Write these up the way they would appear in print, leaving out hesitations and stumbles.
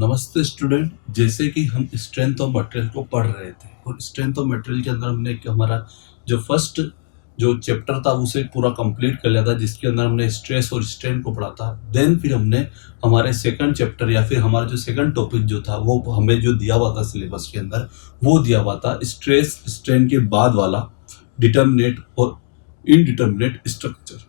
नमस्ते स्टूडेंट। जैसे कि हम स्ट्रेंथ ऑफ मटेरियल को पढ़ रहे थे और स्ट्रेंथ ऑफ मटेरियल के अंदर हमने हमारा जो फर्स्ट जो चैप्टर था उसे पूरा कंप्लीट कर लिया था, जिसके अंदर हमने स्ट्रेस और स्ट्रेन को पढ़ा था। देन फिर हमने हमारे सेकंड चैप्टर या फिर हमारा जो सेकंड टॉपिक जो था वो हमें जो दिया हुआ था सिलेबस के अंदर, वो दिया हुआ था स्ट्रेस स्ट्रेन के बाद वाला डिटर्मिनेट और इनडिटर्मिनेट स्ट्रक्चर।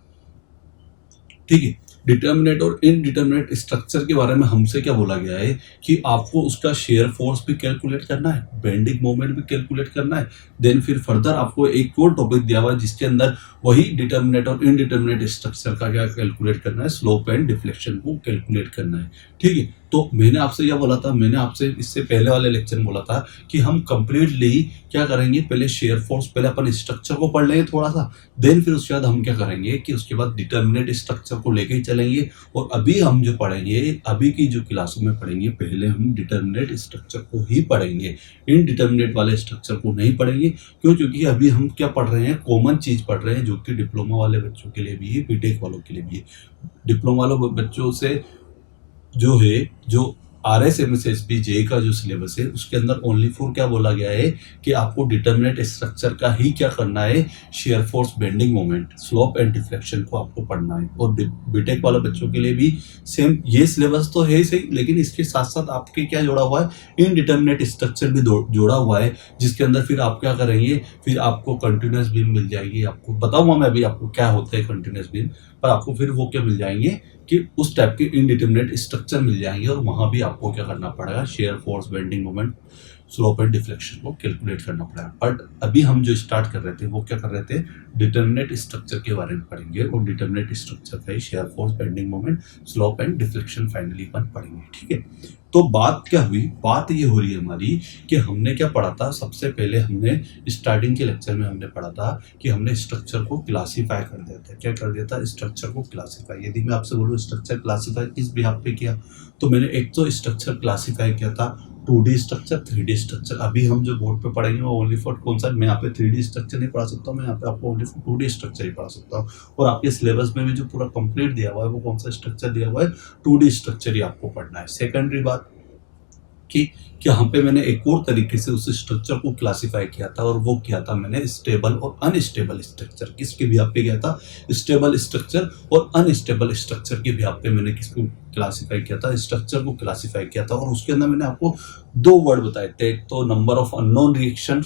ठीक है, डिटर्मिनेट और इनडिटर्मिनेट स्ट्रक्चर के बारे में हमसे क्या बोला गया है कि आपको उसका शेयर फोर्स भी कैलकुलेट करना है, बेंडिंग मोमेंट भी कैलकुलेट करना है। देन फिर फर्दर आपको एक और टॉपिक दिया हुआ है जिसके अंदर वही डिटर्मिनेट और इनडिटर्मिनेट स्ट्रक्चर का क्या कैलकुलेट करना है, स्लोप एंड डिफ्लेक्शन को कैलकुलेट करना है। ठीक है, तो मैंने आपसे यह बोला था, मैंने आपसे इससे पहले वाले लेक्चर में बोला था कि हम कंप्लीटली क्या करेंगे, पहले शेयर फोर्स, पहले अपन स्ट्रक्चर को पढ़ लेंगे थोड़ा सा, देन फिर उसके बाद हम क्या करेंगे कि उसके बाद डिटर्मिनेट स्ट्रक्चर को लेके ही चलेंगे। और अभी हम जो पढ़ेंगे, अभी की जो क्लासों में पढ़ेंगे, पहले हम डिटर्मिनेट स्ट्रक्चर को ही पढ़ेंगे, इनडिटर्मिनेट वाले स्ट्रक्चर को नहीं पढ़ेंगे। क्यों? क्योंकि अभी हम क्या पढ़ रहे हैं, कॉमन चीज पढ़ रहे हैं, जो कि डिप्लोमा वाले बच्चों के लिए भी है, बीटेक वालों के लिए भी है। डिप्लोमा वालों बच्चों से जो है, जो RSMSSB जे का जो सिलेबस है उसके अंदर ओनली फॉर क्या बोला गया है कि आपको डिटर्मिनेट स्ट्रक्चर का ही क्या करना है, share force, bending moment, slope and deflection को आपको पढ़ना है। और बीटेक वाले बच्चों के लिए भी सेम ये सिलेबस तो है ही सही, लेकिन इसके साथ साथ आपके क्या जोड़ा हुआ है, इनडिटर्मिनेट स्ट्रक्चर भी जोड़ा हुआ है, जिसके अंदर फिर आप क्या करेंगे, फिर आपको कंटिन्यूस बीम मिल जाएगी। आपको बताऊंगा मैं अभी आपको क्या होता है कंटिन्यूस बीम, पर आपको फिर वो क्या मिल जाएंगे कि उस टाइप के इनडिटर्मिनेट स्ट्रक्चर मिल जाएंगे। और वहां भी आपको क्या करना पड़ेगा, share force, bending moment, slope and deflection को कैलकुलेट करना पड़ेगा। बट अभी हम जो स्टार्ट कर रहे थे वो क्या कर रहे थे, डिटर्मिनेट स्ट्रक्चर के बारे में पढ़ेंगे और डिटर्मिनेट स्ट्रक्चर का ही shear force, bending moment, slope and deflection finally अपन पढ़ेंगे। ठीक है, तो बात क्या हुई, बात ये हो रही है हमारी कि हमने क्या पढ़ा था। सबसे पहले हमने स्टार्टिंग के लेक्चर में हमने पढ़ा था कि हमने स्ट्रक्चर को क्लासीफाई कर दिया था। क्या कर दिया था, स्ट्रक्चर को क्लासीफाई। यदि मैं आपसे बोलूँ स्ट्रक्चर क्लासीफाई किस बिहाफ पे किया, तो मैंने एक तो स्ट्रक्चर क्लासीफाई किया था 2D स्ट्रक्चर, 3D स्ट्रक्चर। अभी हम जो बोर्ड पे पढ़ेंगे वो ओनली फॉर कौन सा, मैं यहाँ पे 3D स्ट्रक्चर नहीं पढ़ा सकता हूँ, मैं यहाँ पे आपको ओनली फॉर 2D स्ट्रक्चर ही पढ़ा सकता हूँ। और आपके सिलेबस में भी जो पूरा कंप्लीट दिया हुआ है वो कौन सा स्ट्रक्चर दिया हुआ है, 2D स्ट्रक्चर ही आपको पढ़ना है। सेकेंडरी बात कि यहाँ पे मैंने एक और तरीके से उस स्ट्रक्चर को क्लासिफाई किया था, और वो किया था मैंने स्टेबल और अनस्टेबल स्ट्रक्चर। किसके भी पे किया था, स्टेबल स्ट्रक्चर और अनस्टेबल स्ट्रक्चर के भी पे मैंने किसको क्लासिफाई किया था, स्ट्रक्चर को क्लासिफाई किया था। और उसके अंदर मैंने आपको दो वर्ड बताए थे, एक तो नंबर ऑफ अननोन रिएक्शन,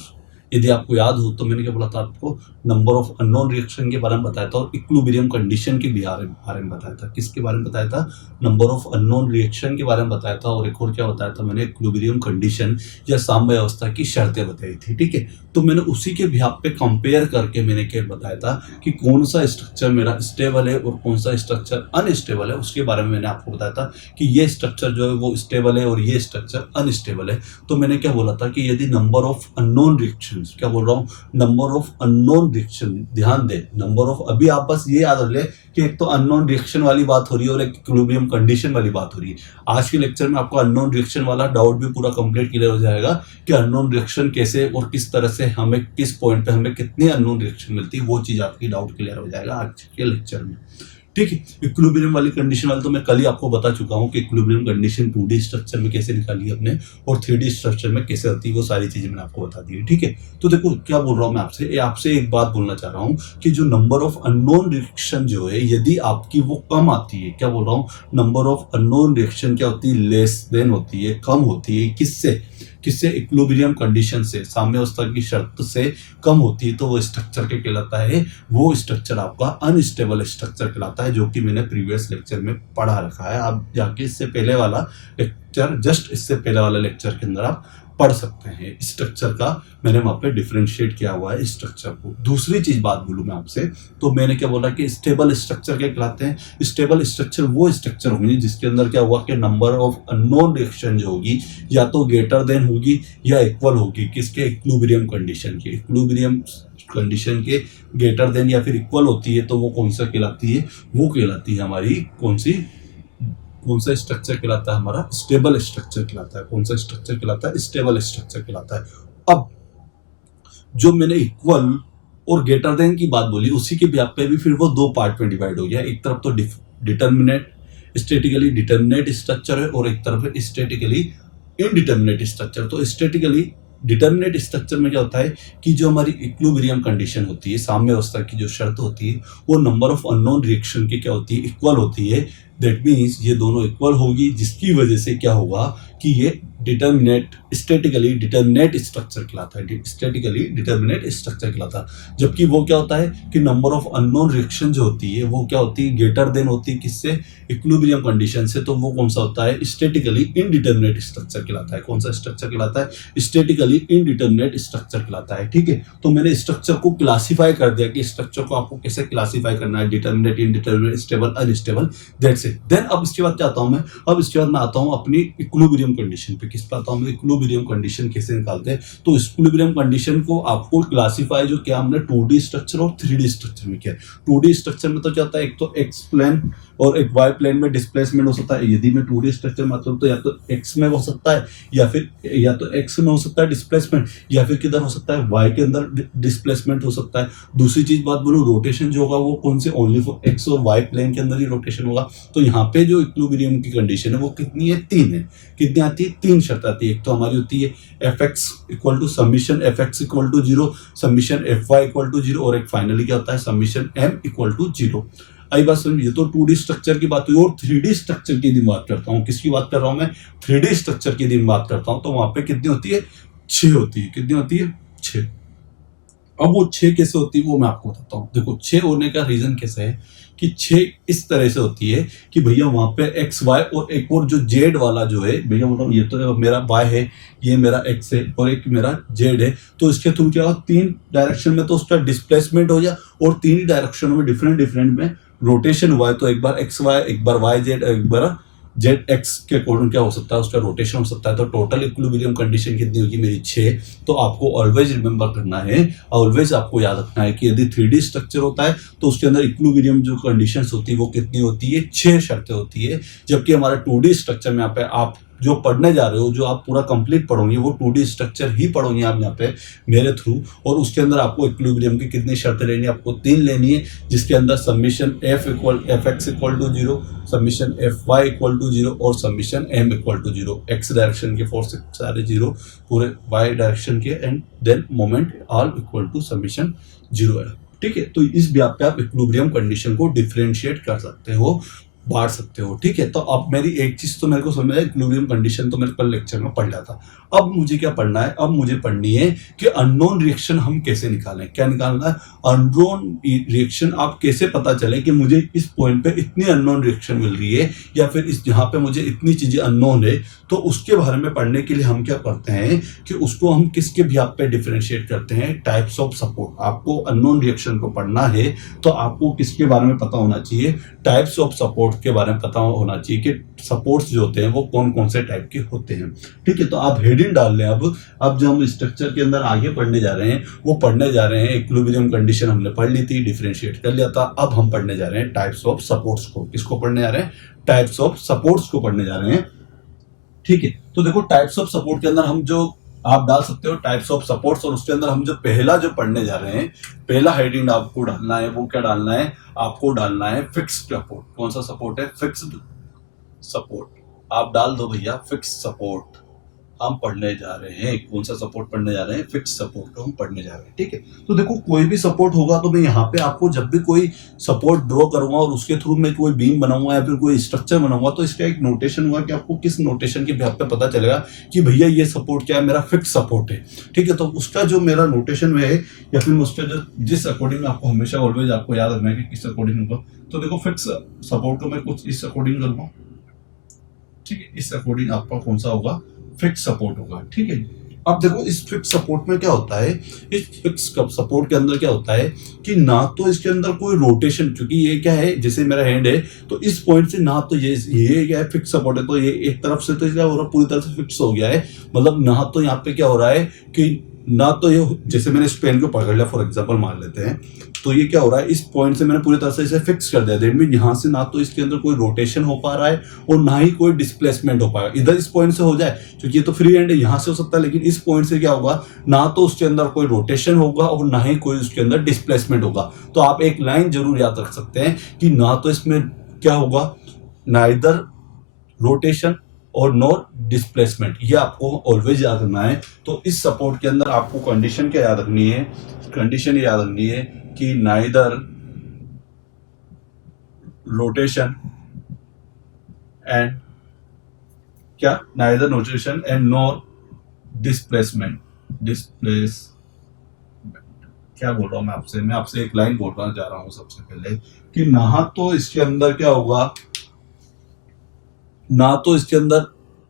यदि आपको याद हो तो मैंने क्या बोला था आपको, नंबर ऑफ अननोन रिएक्शन के बारे में बताया था, और इक्विलिब्रियम कंडीशन के बारे में बताया था। किसके बारे में बताया था, नंबर ऑफ अननोन रिएक्शन के बारे में बताया था, और एक और क्या बताया था मैंने, इक्विलिब्रियम कंडीशन या साम्य अवस्था की शर्तें बताई थी। ठीक है, तो मैंने उसी के बिहाफ पे कंपेयर करके मैंने क्या बताया था कि कौन सा स्ट्रक्चर मेरा स्टेबल है और कौन सा स्ट्रक्चर अनस्टेबल है। उसके बारे में मैंने आपको बताया था कि ये स्ट्रक्चर जो है वो स्टेबल है और ये स्ट्रक्चर अनस्टेबल है। तो मैंने क्या बोला था कि यदि नंबर ऑफ अननोन रिएक्शन, क्या बोल रहा हूँ, नंबर ऑफ अननोन रिएक्शन, ध्यान दे, नंबर ऑफ, अभी आप बस ये याद रख ले कि एक तो अननोन रिएक्शन वाली बात हो रही है और एक इक्विलिब्रियम कंडीशन वाली बात हो रही है। आज के लेक्चर में आपको अननोन रिएक्शन वाला डाउट भी पूरा कंप्लीट क्लियर हो जाएगा कि अननोन रिएक्शन कैसे और किस तरह से हमें, किस पॉइंट पे हमें कितनी अननोन रिएक्शन मिलती है, वो चीज आपकी डाउट क्लियर हो जाएगा आज के लेक्चर में। ठीक है, इक्विलिब्रियम वाली कंडीशन वाली तो मैं कल ही आपको बता चुका हूँ कि इक्विलिब्रियम कंडीशन 2D स्ट्रक्चर में कैसे निकाली अपने और 3D स्ट्रक्चर में कैसे होती है, वो सारी चीजें मैंने आपको बता दी है। ठीक है, तो देखो क्या बोल रहा हूँ मैं आपसे एक बात बोलना चाह रहा हूँ कि जो नंबर ऑफ अननोन रिएक्शन जो है, यदि आपकी वो कम आती है, क्या बोल रहा हूँ, नंबर ऑफ अननोन रिएक्शन क्या होती है, लेस देन होती है, कम होती है, किससे, इक्विलिब्रियम कंडीशन से, साम्य अवस्था की शर्त से कम होती है, तो वो स्ट्रक्चर के कहलाता है, वो स्ट्रक्चर आपका अनस्टेबल स्ट्रक्चर कहलाता है, जो कि मैंने प्रीवियस लेक्चर में पढ़ा रखा है। आप जाके इससे पहले वाला लेक्चर, जस्ट इससे पहले वाला लेक्चर के अंदर आप पढ़ सकते हैं। स्ट्रक्चर का मैंने वहां पे डिफरेंशिएट किया हुआ है स्ट्रक्चर को। दूसरी चीज बात बोलूं मैं आपसे, तो मैंने क्या बोला कि स्टेबल स्ट्रक्चर क्या कहलाते हैं, स्टेबल स्ट्रक्चर वो स्ट्रक्चर होंगे जिसके अंदर क्या हुआ कि नंबर ऑफ अननोन रिएक्शन जो होगी या तो ग्रेटर देन होगी या इक्वल होगी, किसके, इक्विलिब्रियम कंडीशन के, इक्विलिब्रियम कंडीशन के ग्रेटर देन या फिर इक्वल होती है, तो वो कौन सा कहलाती है, वो कहलाती है हमारी कौन सा स्ट्रक्चर कहलाता है, हमारा स्टेबल स्ट्रक्चर कहलाता है। कौन सा स्ट्रक्चर कहलाता है, स्टेबल स्ट्रक्चर कहलाता है। अब जो मैंने इक्वल और ग्रेटर देन की बात बोली, उसी के व्याप पे भी फिर वो दो पार्ट में डिवाइड हो गया। एक तरफ तो डिटर्मिनेट स्टैटिकली डिटरमिनेट स्ट्रक्चर है और एक तरफ है स्टैटिकली इनडिटरमिनेट स्ट्रक्चर। तो स्टैटिकली डिटरमिनेट स्ट्रक्चर में क्या होता है कि जो हमारी इक्विलिब्रियम कंडीशन होती है, साम्य अवस्था की जो शर्त होती है, वो नंबर ऑफ अननोन रिएक्शन की क्या होती है, इक्वल होती है। दैट मीन्स ये दोनों इक्वल होगी, जिसकी वजह से क्या होगा कि ये डिटरमिनेट स्टैटिकली डिटरमिनेट स्ट्रक्चर कहलाता है, स्टैटिकली डिटरमिनेट स्ट्रक्चर कहलाता है। जबकि वो क्या होता है कि नंबर ऑफ अननोन रिएक्शन जो होती है वो क्या होती है, ग्रेटर देन होती है किससे, इक्विलिब्रियम कंडीशन से। तो वो कौन सा होता है, स्टैटिकली इनडिटरमिनेट स्ट्रक्चर कहलाता है। कौन सा स्ट्रक्चर कहलाता है, स्टैटिकली इनडिटरमिनेट स्ट्रक्चर कहलाता है। ठीक है, तो मैंने स्ट्रक्चर को क्लासीफाई कर दिया कि स्ट्रक्चर को आपको कैसे क्लासीफाई करना है, determinate, indeterminate, stable, unstable, that's it. Then अब इसके बाद क्या आता हूं मैं, अब इसके बाद मैं आता हूं अपनी इक्विलिब्रियम कंडीशन पे। किस पे आता हूं मैं, इक्विलिब्रियम कंडीशन कैसे निकालते हैं। तो इक्विलिब्रियम कंडीशन को आपको क्लासीफाई जो किया हमने 2D स्ट्रक्चर और 3D स्ट्रक्चर में किया। 2D स्ट्रक्चर में तो क्या होता है, एक तो एक्स प्लेन और एक वाई प्लेन में डिस्प्लेसमेंट हो सकता है। यदि मैं 2D स्ट्रक्चर मतलब तो या तो एक्स में हो सकता है या तो एक्स में हो सकता है डिस्प्लेसमेंट, या फिर किधर हो सकता है, वाई के अंदर डिस्प्लेसमेंट हो सकता है। दूसरी चीज बात बोलूं, रोटेशन जो होगा वो कौन से, ओनली फॉर एक्स और वाई प्लेन के अंदर ही रोटेशन होगा। तो यहाँ पे जो इक्विलिब्रियम की कंडीशन है वो कितनी है, 3 है। कितनी आती है, 3 शर्त आती है। एक तो हमारी होती है F X equal to summation F X equal to 0, summation F Y equal to 0, और एक फाइनली क्या होता है, समीशन एम इक्वल टू 0। आई बात समझ। ये तो 2D स्ट्रक्चर की बात हुई, और 3D स्ट्रक्चर की दिन बात करता हूँ। किसकी बात कर रहा हूँ मैं, 3D स्ट्रक्चर की दिन बात करता हूँ। तो वहां पे कितनी होती है, 6 होती है। कितनी होती है, 6। अब वो 6 कैसे होती है वो मैं आपको बताता हूँ। देखो 6 होने का रीजन कैसे है कि 6 इस तरह से होती है कि भैया वहां पे एक्स वाई और एक और जो जेड वाला जो है, भैया मतलब ये तो मेरा वाई है, ये मेरा एक्स है और एक मेरा जेड है। तो इसके थ्रू क्या होगा, 3 डायरेक्शन में तो उसका डिस्प्लेसमेंट हो जाए, और 3 ही डायरेक्शनों में डिफरेंट में रोटेशन हुआ है। तो एक बार एक्स वाई, एक बार वाई जेड, एक बार जेड एक्स के अकॉर्डिंग क्या हो सकता है, उसका रोटेशन हो सकता है। तो टोटल इक्विलिब्रियम कंडीशन कितनी होगी मेरी, 6। तो आपको ऑलवेज रिमेंबर करना है, ऑलवेज आपको याद रखना है कि यदि 3D स्ट्रक्चर होता है तो उसके अंदर इक्विलिब्रियम जो कंडीशंस होती है वो कितनी होती है, 6 शर्तें होती है। जबकि हमारा 2D स्ट्रक्चर में यहाँ पे आप जो पढ़ने जा रहे हो, जो आप पूरा कंप्लीट पढ़ोगे, वो 2D स्ट्रक्चर ही पढ़ोगे आप यहाँ पे मेरे थ्रू। और उसके अंदर आपको इक्विलिब्रियम की कितनी शर्तें लेनी है, आपको 3 लेनी है, जिसके अंदर summation F X equal to 0, summation F Y equal to 0 और summation M equal to 0। X direction के फोर्स सारे 0, पूरे वाई डायरेक्शन के, and then moment all equal to summation 0 है। ठीक है, तो इस व्याप पे आप इक्विलिब्रियम कंडीशन को डिफरेंशिएट कर सकते हो, बांट सकते हो। ठीक है, तो अब मेरी एक चीज तो मेरे को समझ में आई, इक्विलिब्रियम कंडीशन तो मेरे कल लेक्चर में पढ़ लिया था। अब मुझे क्या पढ़ना है, अब मुझे पढ़नी है कि अननोन रिएक्शन हम कैसे निकालें। क्या निकालना है, अननोन रिएक्शन। आप कैसे पता चले कि मुझे इस पॉइंट पे इतनी अननोन रिएक्शन मिल रही है, या फिर इस यहाँ पे मुझे इतनी चीजें अननोन है। तो उसके बारे में पढ़ने के लिए हम क्या करते हैं कि उसको हम किसके व्याप पे डिफरेंशिएट करते हैं, टाइप्स ऑफ सपोर्ट। आपको अननोन रिएक्शन को पढ़ना है तो आपको किसके बारे में पता होना चाहिए, टाइप्स ऑफ सपोर्ट के बारे में पता होना चाहिए कि सपोर्ट्स जो होते हैं वो कौन कौन से टाइप के होते हैं। ठीक है, तो आप हेडिंग डाल लें। अब जो हम स्ट्रक्चर के अंदर आगे पढ़ने जा रहे हैं वो पढ़ने जा रहे हैं, इक्विलिब्रियम कंडीशन हमने पढ़ ली थी, डिफरेंशिएट कर लिया था। अब हम पढ़ने जा रहे हैं टाइप्स ऑफ सपोर्ट्स को। किसको पढ़ने जा रहे हैं, टाइप्स ऑफ सपोर्ट्स को पढ़ने जा रहे हैं। ठीक है, तो देखो टाइप्स ऑफ सपोर्ट के अंदर हम जो आप डाल सकते हो टाइप्स ऑफ सपोर्ट्स, और उसके अंदर हम जो पहला जो पढ़ने जा रहे हैं, पहला हेडिंग आपको डालना है, वो क्या डालना है, आपको डालना है फिक्स्ड सपोर्ट। कौन सा सपोर्ट है, फिक्स्ड सपोर्ट। आप डाल दो भैया फिक्स्ड सपोर्ट। हम पढ़ने जा रहे हैं, कौन सा सपोर्ट पढ़ने जा रहे हैं, फिक्स सपोर्ट को हम पढ़ने जा रहे हैं। ठीक है, तो देखो कोई भी सपोर्ट होगा तो मैं यहाँ पे आपको जब भी कोई सपोर्ट ड्रॉ करूंगा और उसके थ्रू मैं कोई बीम बनाऊंगा या फिर कोई स्ट्रक्चर बनाऊंगा, तो इसका एक नोटेशन होगा कि आपको किस नोटेशन के बेस पे पता चलेगा कि भैया ये सपोर्ट क्या है, मेरा फिक्स सपोर्ट है। ठीक है, तो उसका जो मेरा नोटेशन में है, या फिर उसका जो जिस अकॉर्डिंग आपको हमेशा ऑलवेज आपको याद रखना है कि किस अकॉर्डिंग होगा। तो देखो फिक्स सपोर्ट को मैं कुछ इस अकॉर्डिंग करूंगा। ठीक है, इस अकॉर्डिंग आपका कौन सा होगा, फिक्स सपोर्ट होगा। ठीक है, अब देखो इस फिक्स सपोर्ट में क्या होता है, इस फिक्स सपोर्ट के अंदर क्या होता है कि ना तो इसके अंदर कोई रोटेशन, क्योंकि ये क्या है, जैसे मेरा हैंड है तो इस पॉइंट से ना तो ये क्या है, फिक्स सपोर्ट है, तो ये एक तरफ से तो क्या हो रहा है, पूरी तरह से फिक्स हो गया है। मतलब ना तो यहाँ पे क्या हो रहा है कि ना तो ये, जैसे मैंने इस पेन को पकड़ लिया फॉर एग्जांपल मान लेते हैं, तो ये क्या हो रहा है, इस पॉइंट से मैंने पूरी तरह से इसे फिक्स कर दिया। दैट मीन यहाँ से ना तो इसके अंदर कोई रोटेशन हो पा रहा है और ना ही कोई डिस्प्लेसमेंट हो पाएगा। इधर इस पॉइंट से हो जाए क्योंकि ये तो फ्री हैंड है, यहाँ से हो सकता है, लेकिन इस पॉइंट से क्या होगा, ना तो उसके अंदर कोई रोटेशन होगा और ना ही कोई उसके अंदर डिस्प्लेसमेंट होगा। तो आप एक लाइन जरूर याद रख सकते हैं कि ना तो इसमें क्या होगा, नाइदर रोटेशन और नॉर डिस्प्लेसमेंट, ये आपको ऑलवेज याद रखना है। तो इस सपोर्ट के अंदर आपको कंडीशन क्या याद रखनी है, कंडीशन याद रखनी है कि नाइदर रोटेशन एंड क्या, neither rotation and nor displacement, क्या बोल रहा हूं मैं आपसे एक लाइन बोलना जा रहा हूं सबसे पहले कि ना तो इसके अंदर क्या होगा, ना तो इसके अंदर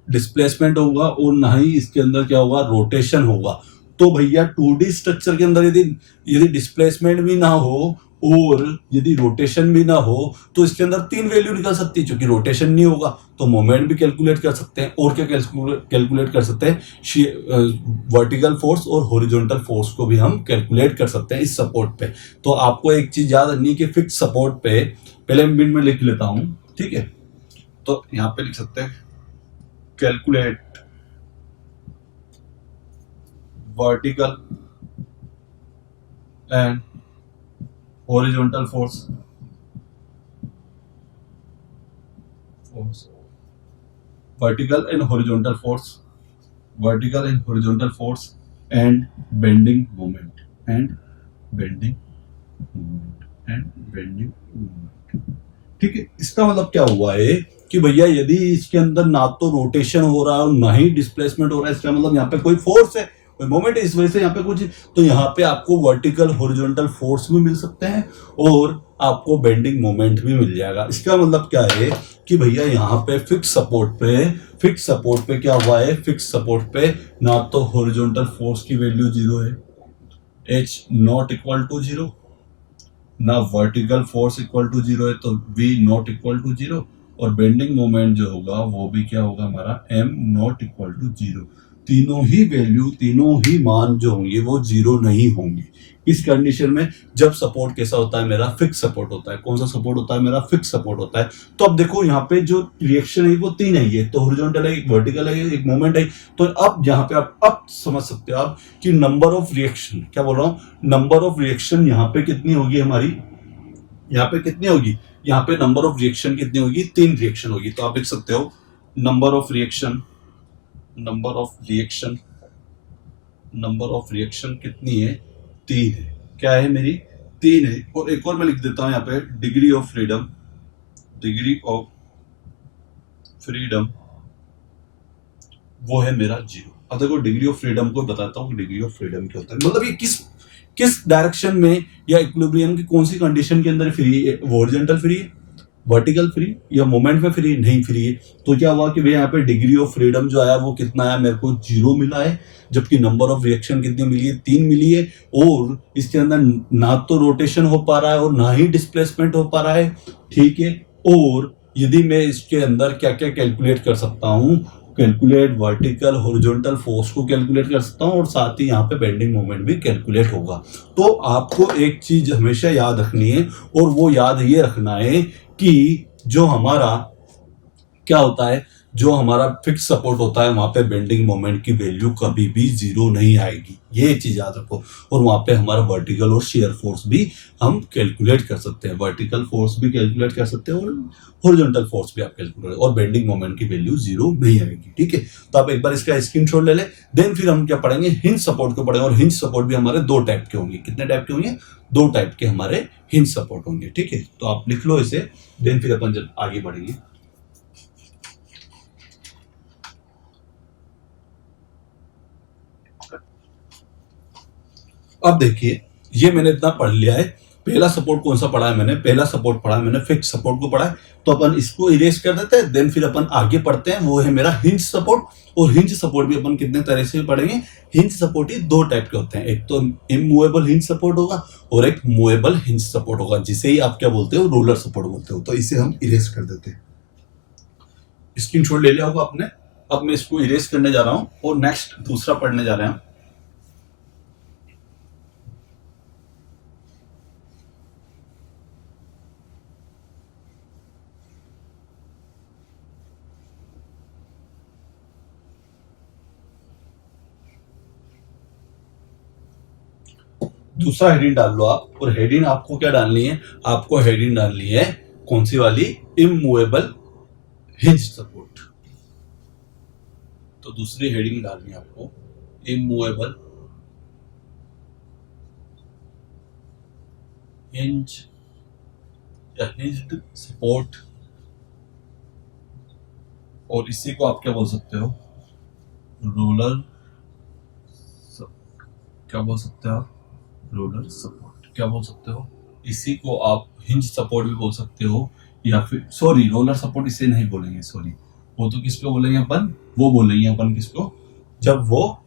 डिस्प्लेसमेंट होगा और ना ही इसके अंदर क्या होगा, रोटेशन होगा। तो भैया 2D स्ट्रक्चर के अंदर यदि यदि डिस्प्लेसमेंट भी ना हो और यदि रोटेशन भी ना हो तो इसके अंदर 3 वैल्यू निकल सकती है। क्योंकि रोटेशन नहीं होगा तो मोमेंट भी कैलकुलेट कर सकते हैं, और क्या कैलकुलेट कर सकते हैं, वर्टिकल फोर्स और हॉरिजॉन्टल फोर्स को भी हम कैलकुलेट कर सकते हैं इस सपोर्ट पे। तो आपको एक चीज याद रखनी है कि फिक्स सपोर्ट पे, पहले मिनट में लिख लेता हूं, ठीक है। तो यहां पे लिख सकते हैं calculate vertical and horizontal force, vertical and horizontal force, vertical and horizontal force and bending moment, and bending moment, and bending moment, ठीक है। इसका मतलब क्या हुआ है कि भैया यदि इसके अंदर ना तो रोटेशन हो रहा है और ना ही डिस्प्लेसमेंट हो रहा है, इसका मतलब यहाँ पे कोई फोर्स है, कोई मोमेंट है, इस वजह से यहाँ पे कुछ, तो यहाँ पे आपको वर्टिकल हॉरिजॉन्टल फोर्स भी मिल सकते हैं और आपको बेंडिंग मोमेंट भी मिल जाएगा। इसका मतलब क्या है कि भैया यहाँ पे फिक्स सपोर्ट पे क्या हुआ है, फिक्स सपोर्ट पे ना तो हॉरिजॉन्टल फोर्स की वैल्यू 0 है, H नॉट इक्वल टू 0, ना वर्टिकल फोर्स इक्वल टू 0 है तो V नॉट इक्वल टू 0, और बेंडिंग मोमेंट जो होगा वो भी क्या होगा हमारा, M नॉट इक्वल टू 0। तीनों ही वैल्यू, तीनों ही मान जो होंगे वो 0 नहीं होंगे। इस कंडीशन में जब सपोर्ट कैसा होता है मेरा, फिक्स सपोर्ट होता है। कौन सा सपोर्ट होता है मेरा, फिक्स सपोर्ट होता है। तो अब देखो यहाँ पे जो रिएक्शन है वो 3 है, ये तो हॉरिजॉन्टल है, एक वर्टिकल है, एक मोमेंट है। तो अब यहाँ पे आप अब समझ सकते हो आप कि नंबर ऑफ रिएक्शन, क्या बोल रहा हूँ, नंबर ऑफ रिएक्शन यहाँ पे कितनी होगी हमारी, यहाँ पे कितनी होगी, यहाँ पे नंबर ऑफ रिएक्शन कितनी होगी, 3 रिएक्शन होगी। तो आप लिख सकते हो number of reaction, number of reaction, number of reaction कितनी है, 3 है। क्या है मेरी, 3 है। और एक और मैं लिख देता हूं यहाँ पे, degree of freedom, degree of freedom वो है मेरा 0। अब देखो डिग्री ऑफ फ्रीडम को बताता हूँ, डिग्री ऑफ फ्रीडम क्या होता है, मतलब ये किस डायरेक्शन में या इक्विलिब्रियम की कौन सी कंडीशन के अंदर फ्री है, हॉरिजॉन्टल फ्री है, वर्टिकल फ्री या मोमेंट में फ्री, नहीं फ्री है। तो क्या हुआ कि भैया यहाँ पे डिग्री ऑफ फ्रीडम जो आया वो कितना आया, मेरे को 0 मिला है, जबकि नंबर ऑफ रिएक्शन कितनी मिली है, 3 मिली है। और इसके अंदर ना तो रोटेशन हो पा रहा है और ना ही डिस्प्लेसमेंट हो पा रहा है, ठीक है। और यदि मैं इसके अंदर क्या क्या कैलकुलेट कर सकता हूँ, कैलकुलेट वर्टिकल हॉरिजॉन्टल फोर्स को कैलकुलेट कर सकता हूँ और साथ ही यहाँ पे बेंडिंग मोमेंट भी कैलकुलेट होगा। तो आपको एक चीज हमेशा याद रखनी है, और वो याद ये रखना है कि जो हमारा क्या होता है, जो हमारा फिक्स सपोर्ट होता है वहां पे बेंडिंग मोमेंट की वैल्यू कभी भी 0 नहीं आएगी, ये चीज याद रखो। और वहां पे हमारा वर्टिकल और शेयर फोर्स भी हम कैलकुलेट कर सकते हैं, वर्टिकल फोर्स भी कैलकुलेट कर सकते हैं और हॉरिजॉन्टल फोर्स भी आप कैलकुलेट, और बेंडिंग मोमेंट की वैल्यू 0 नहीं आएगी, ठीक है। तो आप एक बार इसका स्क्रीनशॉट ले ले, देन फिर हम क्या पढ़ेंगे, हिंज सपोर्ट को पढ़ेंगे। और हिंज सपोर्ट भी हमारे 2 टाइप के होंगे। कितने टाइप के होंगे, 2 टाइप के हमारे हिंज सपोर्ट होंगे, ठीक है। तो आप लिख लो इसे, देन फिर अपन जब आगे बढ़ेंगे। अब देखिए ये मैंने इतना पढ़ लिया है। पहला सपोर्ट कौन सा पढ़ा है मैंने, पहला सपोर्ट पढ़ा है मैंने, फिक्स सपोर्ट को पढ़ा है। तो अपन इसको इरेज कर देते हैं, देन फिर अपन आगे पढ़ते हैं, वो है मेरा हिंज सपोर्ट। और हिंज सपोर्ट भी अपन कितने तरह से पढ़ेंगे, हिंज सपोर्ट ही 2 टाइप के होते हैं, एक तो इमूवेबल हिंज सपोर्ट होगा और एक मूवेबल हिंज सपोर्ट होगा, जिसे ही आप क्या बोलते हो, रोलर सपोर्ट बोलते हो। तो इसे हम इरेज कर देते हैं। स्क्रीनशॉट ले लिया होगा आपने। अब मैं इसको इरेज करने जा रहा हूं और नेक्स्ट दूसरा पढ़ने जा रहे हैं। दूसरा हेडिंग डाल लो आप, और हेडिंग आपको क्या डालनी है, आपको हेडिंग डालनी है कौन सी वाली, इमूवेबल हिंज सपोर्ट। तो दूसरी हेडिंग डालनी है आपको इमूवेबल हिंज या हिंज्ड सपोर्ट, और इसी को आप क्या बोल सकते हो, रोलर, क्या बोल सकते हो आप, रोलर सपोर्ट क्या बोल सकते हो, इसी को आप हिंज सपोर्ट भी बोल सकते हो, या फिर सॉरी रोलर सपोर्ट इसे नहीं बोलेंगे, सॉरी वो तो किसको बोलेंगे अपन, वो बोलेंगे अपन किसको, जब वो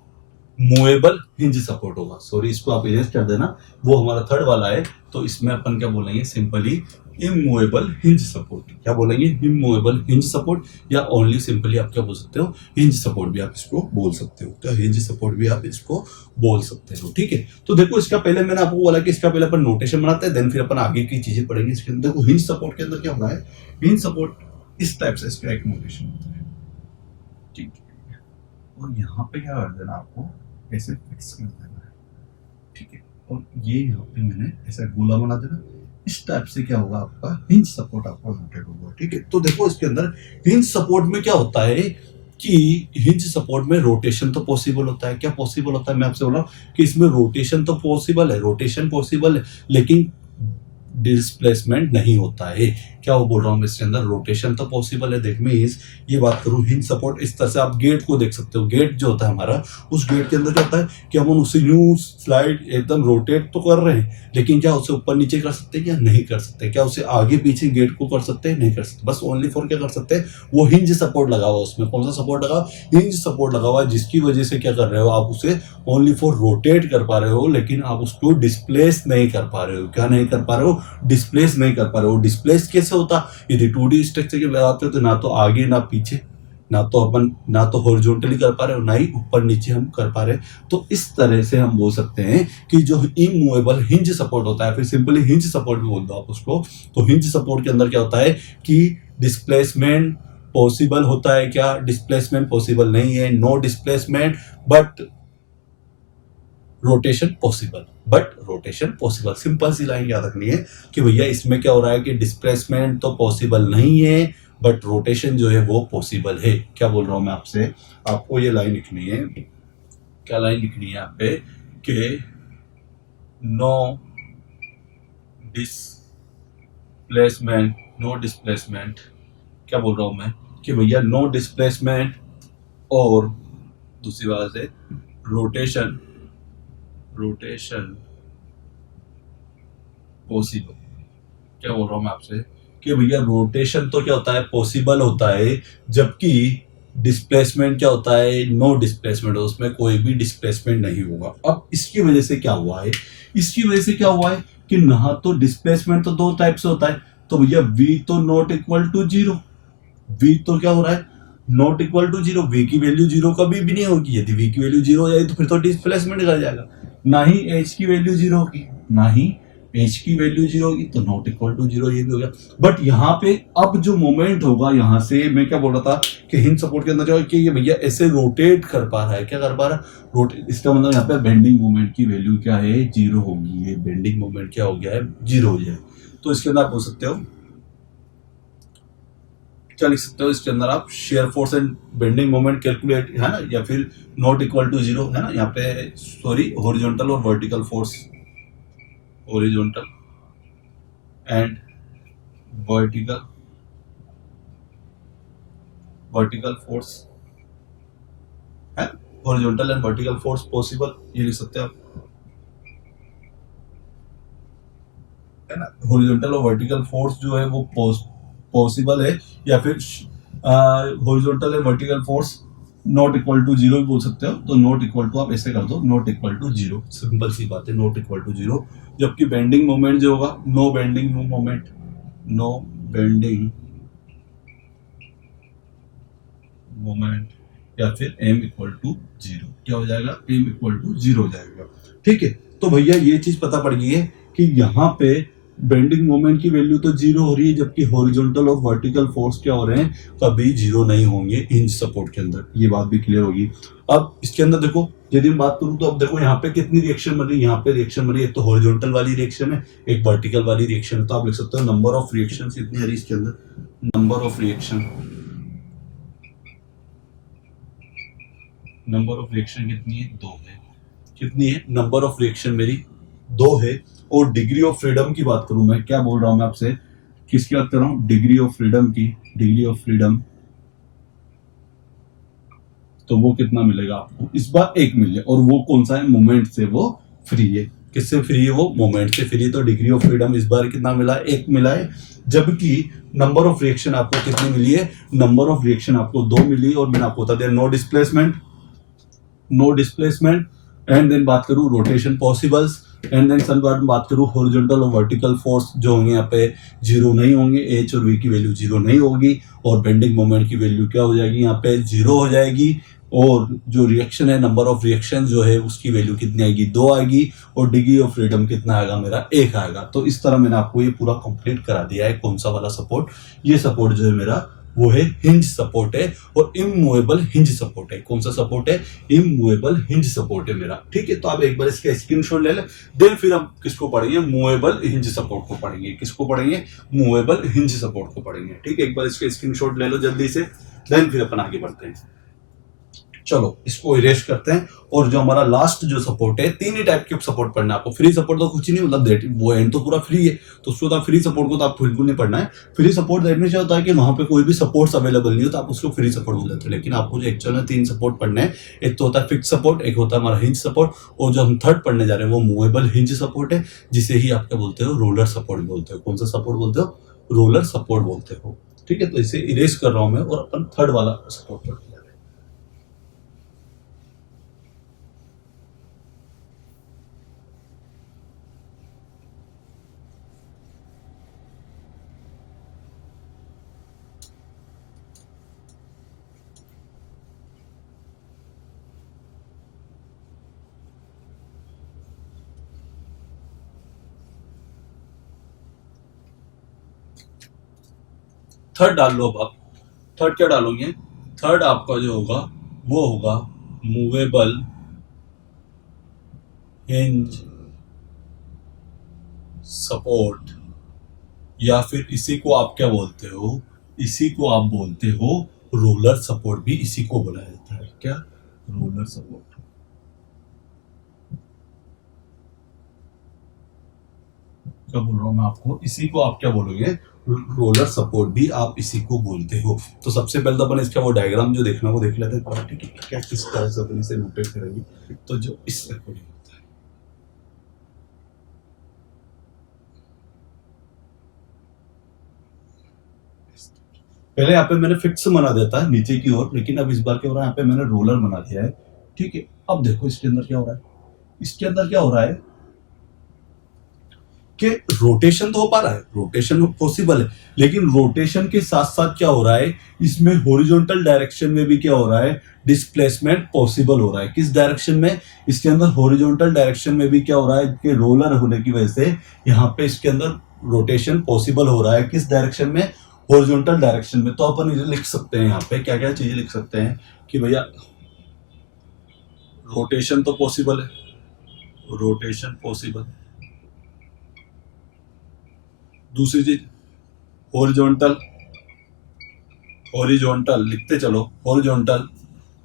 मूवेबल हिंज सपोर्ट होगा। सॉरी इसको आप इरेज कर देना, वो हमारा थर्ड वाला है। तो इसमें अपन क्या बोलेंगे, सिंपली इमूवेबल हिंज सपोर्ट। क्या बोलेंगे, इमूवेबल हिंज सपोर्ट, या ओनली सिंपली आप क्या बोल सकते हो, हिंज सपोर्ट भी आप इसको बोल सकते हो। तो हिंज सपोर्ट भी आप इसको बोल सकते हो, ठीक है। तो देखो इसका पहले मैंने आपको बोला कि इसका पहले अपन नोटेशन बनाते हैं, देन फिर अपन आगे की चीजें पढ़ेंगे। इसके अंदर देखो हिंज सपोर्ट के अंदर क्या हो रहा है, हिंज सपोर्ट इस टाइप से इसका एक नोटेशन होता है, ठीक है। और यहाँ पे क्या कर देना, आपको ऐसे फिक्स कर देना है, ठीक है। और ये यहाँ पे मैंने ऐसा गोला बना देना, इस टाइप से क्या होगा, आपका हिंज सपोर्ट आपका नोटेड होगा, ठीक है। तो देखो इसके अंदर हिंज सपोर्ट में क्या होता है कि हिंज सपोर्ट में रोटेशन तो पॉसिबल होता है। क्या पॉसिबल होता है, मैं आपसे बोल रहा हूँ कि इसमें रोटेशन तो पॉसिबल है, रोटेशन पॉसिबल है, लेकिन डिस्प्लेसमेंट नहीं होता है। क्या वो बोल रहा हूँ मैं, इसके अंदर रोटेशन तो पॉसिबल है। दैट मींस ये बात करूँ हिंज सपोर्ट, इस तरह से आप गेट को देख सकते हो। गेट जो होता है हमारा, उस गेट के अंदर क्या होता है कि हम उसे यूं स्लाइड एकदम रोटेट तो कर रहे हैं, लेकिन क्या उसे ऊपर नीचे कर सकते हैं या नहीं कर सकते, क्या उसे आगे पीछे गेट को कर सकते हैं, नहीं कर सकते। बस ओनली फॉर क्या कर सकते हैं, वो हिंज सपोर्ट लगा हुआ, उसमें कौन सा सपोर्ट लगा, हिंज सपोर्ट लगा हुआ है, जिसकी वजह से क्या कर रहे हो आप, उसे ओनली फॉर रोटेट कर पा रहे हो, लेकिन आप उसको डिस्प्लेस नहीं कर पा रहे हो। क्या नहीं कर पा रहे हो, डिस्प्लेस नहीं कर पा रहे हो। डिस्प्लेस कैसे होता, यदि 2D स्ट्रक्चर की बात करें तो ना तो आगे ना पीछे, ना तो अपन ना तो हॉरिजॉन्टली कर पा रहे हो, ना ही ऊपर नीचे हम कर पा रहे हैं। तो इस तरह से हम बोल सकते हैं कि जो इमूवेबल हिंज सपोर्ट होता है, फिर सिंपली हिंज सपोर्ट भी बोल दो आप उसको। तो हिंज सपोर्ट के अंदर क्या होता है कि डिस्प्लेसमेंट पॉसिबल होता है, क्या डिस्प्लेसमेंट पॉसिबल नहीं है, no displacement but rotation possible, but rotation possible. Simple सी लाइन याद रखनी है कि भैया इसमें क्या हो रहा है कि डिस्प्लेसमेंट तो पॉसिबल नहीं है, बट रोटेशन जो है वो पॉसिबल है। क्या बोल रहा हूं मैं आपसे, आपको ये लाइन लिखनी है, क्या लाइन लिखनी है यहाँ पे कि नो डिस्प्लेसमेंट, नो डिस्प्लेसमेंट, क्या बोल रहा हूं मैं कि भैया नो डिस्प्लेसमेंट, और दूसरी बात है रोटेशन, रोटेशन पॉसिबल। क्या बोल रहा हूं मैं आपसे कि भैया रोटेशन तो क्या होता है, पॉसिबल होता है, जबकि डिस्प्लेसमेंट क्या होता है, नो डिस्प्लेसमेंट, उसमें कोई भी डिस्प्लेसमेंट नहीं होगा। अब इसकी वजह से क्या हुआ है, इसकी वजह से क्या हुआ है कि ना तो डिस्प्लेसमेंट तो दो टाइप से होता है, तो भैया v तो not equal to zero, v तो क्या हो रहा है, not equal to zero, v की वैल्यू जीरो कभी भी नहीं होगी। यदि v की वैल्यू जीरो हो जाए तो फिर तो डिस्प्लेसमेंट निकल जाएगा, ना ही h की वैल्यू जीरो होगी, ना ही h की वैल्यू जीरो होगी, तो नॉट इक्वल टू जीरो ये भी हो गया। बट यहाँ पे अब जो मोमेंट होगा, यहाँ से मैं क्या बोल रहा था कि हिंज सपोर्ट के अंदर जो है कि ये भैया ऐसे रोटेट कर पा रहा है, क्या कर पा रहा है, रोटेट। इसका मतलब यहाँ पे बेंडिंग मोमेंट की वैल्यू क्या है, जीरो होगी। ये बेंडिंग मोमेंट क्या हो गया है, जीरो हो जाए। तो इसके अंदर आप बोल सकते हो, क्या लिख सकते हो इसके अंदर आप, shear force and bending moment calculate है ना, या फिर नॉट इक्वल टू जीरो है ना, यहाँ पे सॉरी हॉरिजॉन्टल और vertical force, horizontal and vertical, vertical force है, horizontal and vertical force possible, ये लिख सकते हैं आप, है ना। हॉरिजॉन्टल और वर्टिकल फोर्स जो है वो पॉसिबल है, या फिर horizontal and vertical force not equal to zero भी बोल सकते हो। तो नॉट इक्वल टू आप ऐसे कर दो, not equal to zero, simple सी बात है, नॉट इक्वल टू जीरो। जबकि बेंडिंग मोमेंट जो होगा, no bending moment, no bending moment, या फिर m इक्वल टू जीरो, क्या हो जाएगा, m इक्वल टू जीरो हो जाएगा, ठीक है। तो भैया ये चीज पता पड़ गई है कि यहाँ पे बेंडिंग मोमेंट की वैल्यू तो जीरो हो रही है, जबकि हॉरिजॉन्टल और वर्टिकल फोर्स क्या हो रहे हैं, कभी जीरो नहीं होंगे हिंज सपोर्ट के अंदर। ये बात भी क्लियर होगी। अब इसके अंदर देखो, यदि मैं बात करूं तो अब देखो यहाँ पे कितनी रिएक्शन बन रही है, यहाँ पे रिएक्शन बन रही है, एक तो हॉरिजॉन्टल वाली रिएक्शन है, एक वर्टिकल वाली रिएक्शन है। तो आप लिख सकते हो नंबर ऑफ रिएक्शन कितनी आ रही है इसके अंदर, number of reaction number of reaction कितनी है, 2 है। कितनी है, नंबर ऑफ रिएक्शन मेरी 2 है। और डिग्री ऑफ फ्रीडम की बात करूं, मैं क्या बोल रहा हूं मैं आपसे, किसकी बात कर रहा हूं, डिग्री ऑफ फ्रीडम की। डिग्री ऑफ फ्रीडम, तो वो कितना मिलेगा आपको, इस बार 1 मिले, और वो कौन सा है, मोमेंट से वो फ्री है। किससे फ्री है, वो मोमेंट से फ्री है। तो डिग्री ऑफ फ्रीडम इस बार कितना मिला, 1 मिला है। जबकि नंबर ऑफ रिएक्शन आपको कितनी मिली है, नंबर ऑफ रिएक्शन आपको 2 मिली, और मैंने आपको बता दिया no displacement, no displacement. And then बात करूं रोटेशन पॉसिबल्स, एंड देन सन बात करूं हॉरिजॉन्टल और वर्टिकल फोर्स जो होंगे यहाँ पे जीरो नहीं होंगे, एच और वी की वैल्यू जीरो नहीं होगी, और बेंडिंग मोमेंट की वैल्यू क्या हो जाएगी, यहाँ पे जीरो हो जाएगी। और जो रिएक्शन है, नंबर ऑफ रिएक्शन जो है उसकी वैल्यू कितनी आएगी, 2 आएगी, और डिग्री ऑफ फ्रीडम कितना आएगा मेरा, 1 आएगा। तो इस तरह मैंने आपको ये पूरा कंप्लीट करा दिया है। कौन सा वाला सपोर्ट, ये सपोर्ट जो है मेरा वो है हिंज सपोर्ट है, और इमूवेबल हिंज सपोर्ट है। कौन सा सपोर्ट है, इमूवेबल हिंज सपोर्ट है मेरा। ठीक है, तो आप एक बार इसका स्क्रीनशॉट ले लें। देन फिर हम किसको पढ़ेंगे, मूवेबल हिंज सपोर्ट को पढ़ेंगे। किसको पढ़ेंगे, मूवेबल हिंज सपोर्ट को पढ़ेंगे। ठीक है, एक बार इसका स्क्रीनशॉट ले लो जल्दी से, देन फिर अपन आगे बढ़ते हैं। चलो इसको इरेज करते हैं। और जो हमारा लास्ट जो सपोर्ट है, 3 ही टाइप के सपोर्ट पढ़ना है आपको। फ्री सपोर्ट तो कुछ ही नहीं, मतलब दैट वो एंड तो पूरा फ्री है, तो उसको तो फ्री सपोर्ट को तो आप बिल्कुल नहीं पढ़ना है। फ्री सपोर्ट दैट मींस होता है कि वहां पे कोई भी सपोर्ट्स अवेलेबल नहीं हो तो आप उसको फ्री सपोर्ट बोल देते हो। लेकिन आपको जो एक्चुअल में 3 सपोर्ट पढ़ने हैं, एक तो होता है फिक्स सपोर्ट, एक होता है हमारा हिंज सपोर्ट, और जो हम थर्ड पढ़ने जा रहे हैं वो मूवेबल हिंज सपोर्ट है, जिसे ही आप क्या बोलते हो, रोलर सपोर्ट बोलते हो। कौन सा सपोर्ट बोलते हो, रोलर सपोर्ट बोलते हो। ठीक है, तो इसे इरेज कर रहा हूं मैं, और अपन थर्ड वाला सपोर्ट पढ़ते हैं। थर्ड डाल लो। अब आप थर्ड क्या डालोगे, थर्ड आपका जो होगा वो होगा मूवेबल हिंज सपोर्ट, या फिर इसी को आप क्या बोलते हो, इसी को आप बोलते हो रोलर सपोर्ट, भी इसी को बोला जाता है क्या, रोलर सपोर्ट। क्या बोल रहा हूं मैं आपको, इसी को आप क्या बोलोगे, रोलर सपोर्ट भी आप इसी को बोलते हो। तो सबसे पहले तो अपन इसका वो डायग्राम जो देखना वो देख लेते हैं। ठीक है, क्या किस तरह से अपन इसे रोटेट करेंगे, तो जो इस अकॉर्डिंग होता है। पहले यहाँ पे मैंने फिक्स बना दिया था नीचे की ओर, लेकिन अब इस बार क्या हो रहा है, यहाँ पे मैंने रोलर बना दिया है। ठीक है, अब देखो इसके अंदर क्या हो रहा है, इसके अंदर क्या हो रहा है कि रोटेशन तो हो पा रहा है, रोटेशन पॉसिबल है, लेकिन रोटेशन के साथ साथ क्या हो रहा है, इसमें हॉरिजॉन्टल डायरेक्शन में भी क्या हो रहा है, डिस्प्लेसमेंट पॉसिबल हो रहा है। किस डायरेक्शन में, इसके अंदर हॉरिजॉन्टल डायरेक्शन में भी क्या हो रहा है, कि रोलर होने की वजह से यहाँ पे इसके अंदर रोटेशन पॉसिबल हो रहा है। किस डायरेक्शन में, हॉरिजॉन्टल डायरेक्शन में। तो अपन इसे लिख सकते हैं, यहाँ पे क्या क्या चीजें लिख सकते हैं कि भैया रोटेशन तो पॉसिबल है, रोटेशन पॉसिबल। दूसरी चीज हॉरिजॉन्टल, हॉरिजॉन्टल लिखते चलो, हॉरिजॉन्टल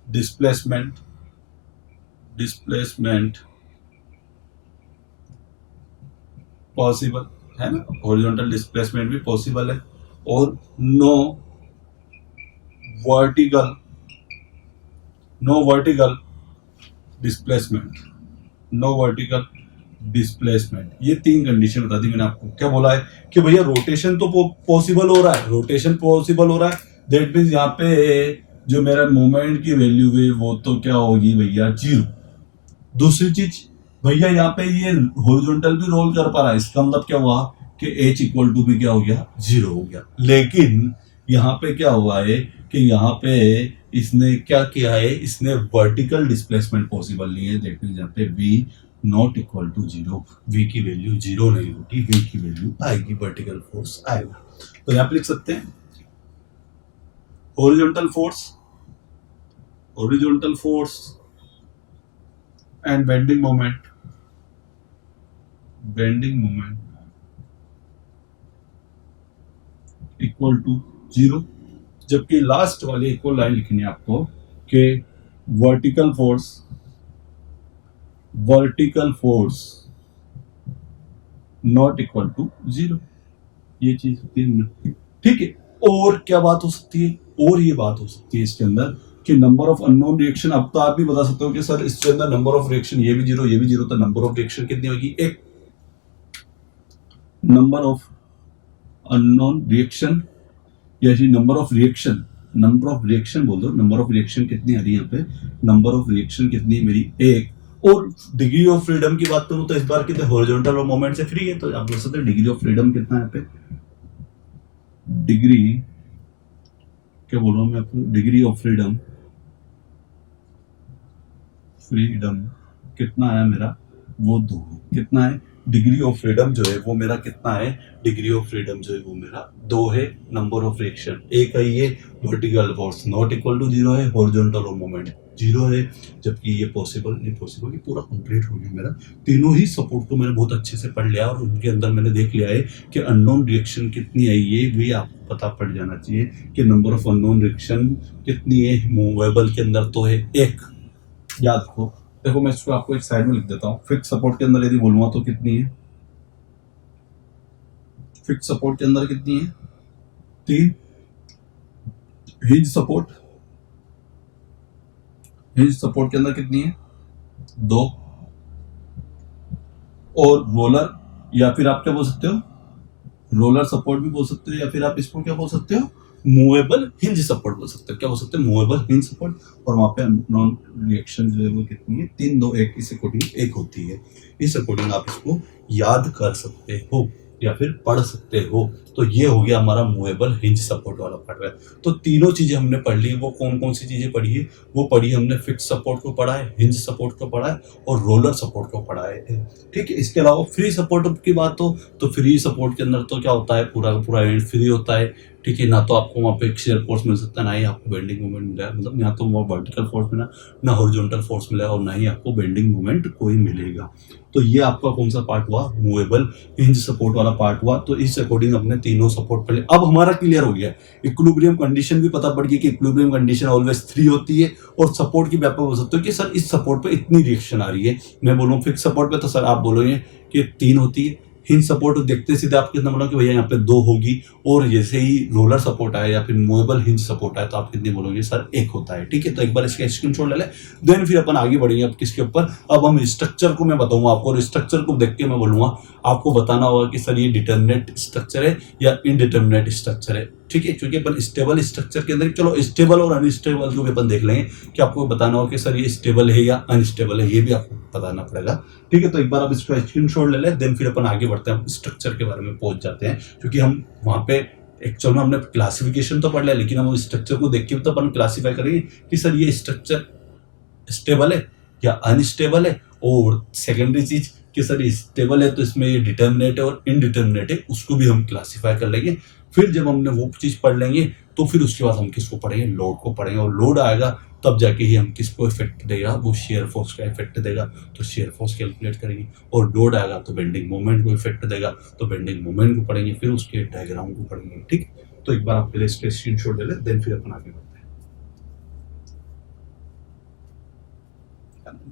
डिस्प्लेसमेंट, डिस्प्लेसमेंट पॉसिबल है ना, हॉरिजॉन्टल डिस्प्लेसमेंट भी पॉसिबल है। और no vertical, no vertical displacement, no vertical displacement. ये 3 कंडीशन बता दी मैंने आपको। क्या बोला है कि भैया रोटेशन तो पॉसिबल हो रहा है, रोटेशन पॉसिबल हो रहा है, दैट मीन्स यहाँ पे जो मेरा मूवमेंट की वैल्यू है वो तो क्या होगी भैया, 0। दूसरी चीज भैया यहाँ पे ये हॉरिजॉन्टल भी रोल कर पा रहा है, इसका मतलब क्या हुआ कि एच इक्वल टू भी क्या हो गया, 0 हो गया। लेकिन यहाँ पे क्या हुआ है कि यहाँ पे इसने क्या किया है, इसने वर्टिकल डिस्प्लेसमेंट पॉसिबल नहीं है। दैट मीन्स यहाँ पे v not equal to 0, v की वैल्यू 0 नहीं होगी, v की वैल्यू आएगी, वर्टिकल फोर्स आएगा। तो यहाँ पे लिख सकते हैं horizontal force, horizontal force and bending moment, bending moment equal to 0। जबकि लास्ट वाली एक और लाइन लिखनी है आपको कि vertical force not equal to 0, ये चीज होती है। ठीक है, और क्या बात हो सकती है, और ये बात हो सकती है इसके अंदर कि नंबर ऑफ अननोन रिएक्शन। अब तो आप भी बता सकते हो कि सर इसके अंदर नंबर ऑफ रिएक्शन ये भी जीरो ये भी जीरो, तो नंबर ऑफ रिएक्शन कितनी होगी, एक। नंबर ऑफ अननोन रिएक्शन या नंबर ऑफ रिएक्शन बोल दो, नंबर ऑफ रिएक्शन कितनी आ रही है यहाँ पे, नंबर ऑफ रिएक्शन कितनी है मेरी, एक। और डिग्री ऑफ फ्रीडम की बात करूं तो इस बार कितने हॉरिजॉन्टल और मोमेंट से फ्री है, तो आप बोल सकते हैं डिग्री ऑफ फ्रीडम कितना है यहाँ पे, डिग्री क्या बोल रहा हूं मैं आपको, डिग्री ऑफ फ्रीडम कितना है मेरा, वो 2 कितना है, डिग्री ऑफ फ्रीडम जो है वो मेरा कितना है, डिग्री ऑफ फ्रीडम जो है वो मेरा 2 है। नंबर ऑफ रिएक्शन एक है, ये vertical force not equal to 0 है, हॉरिजॉन्टल और मोमेंट 0 है, जबकि ये पॉसिबल नहीं, पॉसिबल ये पूरा कंप्लीट हो गया मेरा। तीनों ही सपोर्ट को मैंने बहुत अच्छे से पढ़ लिया और उनके अंदर मैंने देख लिया है कि अननोन रिएक्शन कितनी है, ये भी आपको पता पड़ जाना चाहिए कि नंबर ऑफ अननोन रिएक्शन कितनी है, मूवेबल के अंदर तो है 1, याद रखो। देखो मैं इसको आपको एक साइड में लिख देता हूँ, फिक्स सपोर्ट के अंदर यदि बोलूंगा तो कितनी है, फिक्स सपोर्ट के अंदर कितनी है 3, हिंज सपोर्ट के अंदर कितनी है 2, और रोलर या फिर आप क्या बोल सकते हो, रोलर सपोर्ट भी बोल सकते हो, या फिर आप इसको क्या बोल सकते हो, मूवेबल हिंज सपोर्ट बोल सकते हो, क्या बोल सकते हो, मूवेबल हिंज सपोर्ट। और वहां पे नॉन रिएक्शन जो है वो कितनी है 3 2 1, इस अकॉर्डिंग 1 होती है। इस अकॉर्डिंग आप इसको याद कर सकते हो या फिर पढ़ सकते हो। तो ये हो गया हमारा मूवेबल हिंज सपोर्ट वाला पार्ट। तो तीनों चीजें हमने पढ़ ली। वो कौन कौन सी चीजें पढ़ी है, वो पढ़ी हमने, फिक्स सपोर्ट को पढ़ा है, हिंज सपोर्ट को पढ़ा है और रोलर सपोर्ट को पढ़ा है। ठीक है, इसके अलावा फ्री सपोर्ट की बात हो तो फ्री सपोर्ट के अंदर तो क्या होता है, पूरा का पूरा एंड फ्री होता है। ठीक है, ना तो आपको वहाँ पे शेयर फोर्स मिल सकता है, ना ही आपको बेंडिंग मोमेंट मिलेगा, मतलब यहाँ तो वो वर्टिकल फोर्स मिला, ना हॉरिजॉन्टल फोर्स मिलेगा, और ना ही आपको बेंडिंग मोमेंट कोई मिलेगा। तो ये आपका कौन सा पार्ट हुआ, मूवेबल हिंज सपोर्ट वाला पार्ट हुआ। तो इस अकॉर्डिंग अपने तीनों सपोर्ट पढ़ लिए। अब हमारा क्लियर हो गया, इक्विलिब्रियम कंडीशन भी पता पड़ गई कि इक्विलिब्रियम कंडीशन ऑलवेज 3 होती है, और सपोर्ट की व्यापक हो सकते हो कि सर इस सपोर्ट पे इतनी रिएक्शन आ रही है। मैं बोलूँ फिक्स सपोर्ट पे तो सर आप बोलोगे कि 3 होती है, हिंज सपोर्ट देखते सीधे आप कितना बोलोगे कि भैया यहाँ पे 2 होगी, और जैसे ही रोलर सपोर्ट आए या फिर मूवेबल हिंज सपोर्ट आए तो आप कितने बोलोगे सर 1 होता है। ठीक है, तो एक बार इसका स्क्रीनशॉट ले ले, देन फिर अपन आगे बढ़ेंगे अब किसके ऊपर। अब हम स्ट्रक्चर को मैं बताऊंगा आपको, और स्ट्रक्चर को देख के मैं बोलूंगा, आपको बताना होगा कि सर ये डिटर्मिनेट स्ट्रक्चर है या इनडिटर्मिनेट स्ट्रक्चर है। ठीक है, क्योंकि अपन स्टेबल स्ट्रक्चर के अंदर, चलो स्टेबल और अनस्टेबल को भी अपन देख लेंगे कि आपको बताना होगा कि सर ये स्टेबल है या अनस्टेबल है, ये भी आपको बताना पड़ेगा। ठीक है, तो एक बार आप इसका स्क्रीनशॉट ले लें, देन फिर अपन आगे बढ़ते हैं, स्ट्रक्चर के बारे में पहुंच जाते हैं, क्योंकि हम वहां पे एक्चुअल में हमने क्लासिफिकेशन तो पढ़ लिया, लेकिन हम स्ट्रक्चर को देख के भी तो अपन क्लासीफाई करेंगे कि सर ये स्ट्रक्चर स्टेबल है या अनस्टेबल है, और सेकेंडरी चीज कि सर स्टेबल है तो इसमें ये डिटर्मिनेट है और इनडिटर्मिनेट है, उसको भी हम क्लासीफाई कर लेंगे। फिर जब हमने वो चीज पढ़ लेंगे तो फिर उसके बाद हम किसको पढ़ेंगे, लोड को पढ़ेंगे, और लोड आएगा तब जाके ही हम किसको इफेक्ट देगा, वो शेयर फोर्स का इफेक्ट देगा, तो शेयर फोर्स कैलकुलेट करेंगे। और लोड आएगा तो बेंडिंग मोमेंट को इफेक्ट देगा, तो बेंडिंग मोमेंट को पढ़ेंगे, फिर उसके डायग्राम को पढ़ेंगे। ठीक, तो एक बार आप पहले इसका स्क्रीनशॉट ले लें, देन फिर अपन आगे बढ़ते हैं।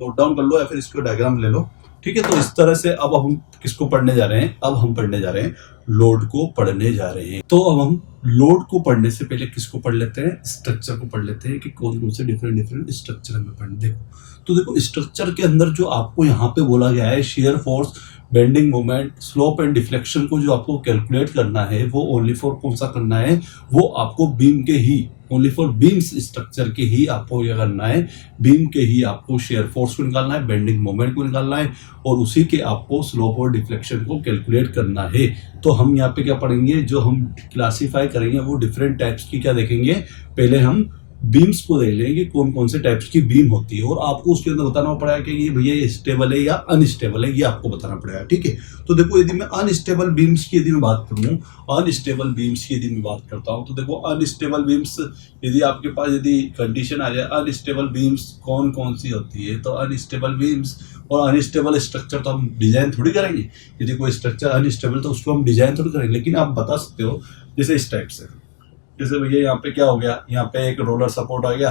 नोट डाउन कर लो या फिर इसको डायग्राम ले लो। ठीक है, तो इस तरह से अब हम किसको पढ़ने जा रहे हैं, अब हम पढ़ने जा रहे हैं लोड को पढ़ने जा रहे हैं। तो अब हम लोड को पढ़ने से पहले किसको पढ़ लेते हैं, स्ट्रक्चर को पढ़ लेते हैं कि कौन कौन से डिफरेंट स्ट्रक्चर हमें पढ़ने। देखो तो देखो स्ट्रक्चर के अंदर जो आपको यहाँ पे बोला गया है, share force, bending moment, slope and deflection को जो आपको कैलकुलेट करना है, वो ओनली फॉर कौन सा करना है, वो आपको बीम के ही, ओनली फॉर बीम्स स्ट्रक्चर के ही आपको क्या करना है, बीम के ही आपको शेयर फोर्स को निकालना है, बेंडिंग मोमेंट को निकालना है, और उसी के आपको स्लोप और डिफ्लेक्शन को कैलकुलेट करना है। तो हम यहाँ पे क्या पढ़ेंगे, जो हम क्लासीफाई करेंगे वो डिफरेंट टाइप्स की क्या देखेंगे, पहले हम बीम्स को देख लेंगे कौन कौन से टाइप्स की बीम होती है, और आपको उसके अंदर बताना पड़ेगा कि ये भैया ये स्टेबल है या अनस्टेबल है, ये आपको बताना पड़ेगा। ठीक है, तो देखो यदि मैं अनस्टेबल बीम्स की यदि मैं बात करूँ, अनस्टेबल बीम्स की यदि मैं बात करता हूँ, तो देखो अनस्टेबल बीम्स यदि आपके पास यदि कंडीशन आ जाए, अनस्टेबल बीम्स कौन कौन सी होती है, तो अनस्टेबल बीम्स और अनस्टेबल स्ट्रक्चर तो हम डिजाइन थोड़ी करेंगे। यदि कोई स्ट्रक्चर अनस्टेबल तो उसको हम डिजाइन थोड़ी करेंगे, लेकिन आप बता सकते हो जैसे इस टाइप से, जैसे भैया यहाँ पे क्या हो गया, यहाँ पे एक रोलर सपोर्ट आ गया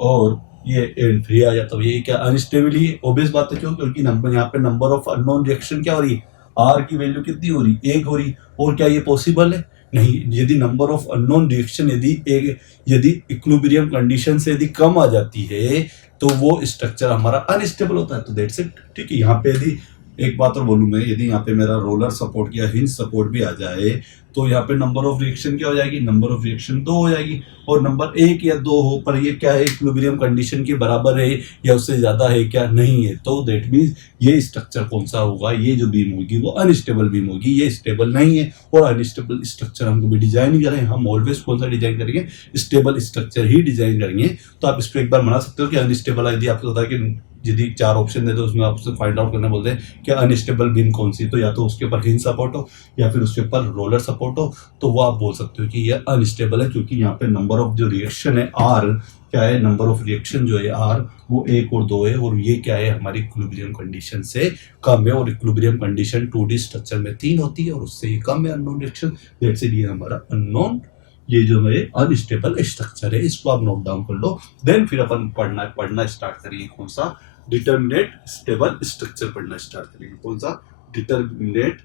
और ये एंड फ्री आ जाता है। ये क्या अनस्टेबल ही ऑब्वियस बात है, क्यों? क्योंकि नंबर यहाँ पे नंबर ऑफ अननोन रिएक्शन क्या हो रही है, आर की वैल्यू कितनी हो रही, एक हो रही। और क्या ये पॉसिबल है? नहीं। यदि नंबर ऑफ अननोन रिएक्शन यदि इक्विलिब्रियम कंडीशन से यदि कम आ जाती है तो वो स्ट्रक्चर हमारा अनस्टेबल होता है। तो दैट्स इट। ठीक है। यहाँ पे यदि एक बात और बोलूँ मैं, यदि यहाँ पे मेरा रोलर सपोर्ट या हिंज सपोर्ट भी आ जाए तो यहाँ पे नंबर ऑफ रिएक्शन क्या हो जाएगी, नंबर ऑफ रिएक्शन 2 हो जाएगी। और नंबर 1 या 2 हो, पर ये क्या है, इक्विलिब्रियम कंडीशन के बराबर है या उससे ज्यादा है क्या, नहीं है। तो दैट मीन्स ये स्ट्रक्चर कौन सा होगा, ये जो बीम होगी वो अनस्टेबल बीम होगी, ये स्टेबल नहीं है। और अनस्टेबल स्ट्रक्चर हम कभी डिजाइन नहीं करें, हम ऑलवेज कौन सा डिजाइन करेंगे, स्टेबल स्ट्रक्चर ही डिजाइन करेंगे। तो आप इसको एक बार बना सकते हो कि अनस्टेबल, यदि आपको पता है कि यदि 4 ऑप्शन दे तो उसमें आपसे फाइंड आउट करना बोलते हैं कि अनस्टेबल बीम कौन सी, तो या तो उसके ऊपर हिंज सपोर्ट हो या फिर उसके ऊपर रोलर सपोर्ट हो, तो वो आप बोल सकते हो कि ये अनस्टेबल है। क्योंकि यहाँ पे नंबर ऑफ जो रिएक्शन है आर, क्या है, नंबर ऑफ रिएक्शन जो है आर वो 1 और 2 है, और ये क्या है, हमारी इक्विलिब्रियम कंडीशन से कम है। और इक्विलिब्रियम कंडीशन 2D स्ट्रक्चर में 3 होती है और उससे ये कम है अननोन रिएक्शन। दैट्स इट, ये हमारा अननोन, ये जो है अनस्टेबल स्ट्रक्चर है। इसको आप नोट डाउन कर लो। देन फिर अपन पढ़ना स्टार्ट करेंगे कौन सा, डिटर्मिनेट स्टेबल स्ट्रक्चर पढ़ना स्टार्ट करेंगे। कौन सा, डिटर्मिनेट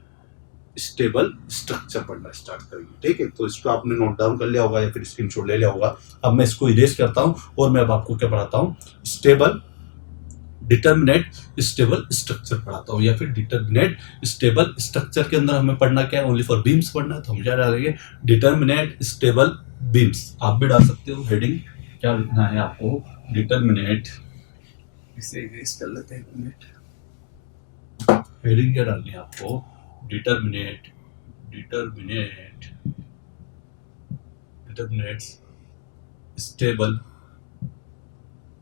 स्टेबल स्ट्रक्चर पढ़ना स्टार्ट करेंगे। ठीक है। तो इसको आपने नोट डाउन कर लिया होगा या फिर स्क्रीनशॉट ले लिया होगा। अब मैं इसको इरेज करता हूं और मैं अब आपको क्या पढ़ाता हूं, स्टेबल डिटर्मिनेट स्टेबल स्ट्रक्चर पढ़ाता हूं, या फिर डिटर्मिनेट स्टेबल स्ट्रक्चर के अंदर हमें पढ़ना क्या है, ओनली फॉर बीम्स पढ़ना है। तो हम क्या डालेंगे, डिटर्मिनेट स्टेबल बीम्स। आप भी डाल सकते हो, हेडिंग क्या लिखना है आपको, डिटर्मिनेट, इसे इरेज कर लेते हैं, एक मिनट। हेडिंग क्या डालनी है आपको, डिटर्मिनेट स्टेबल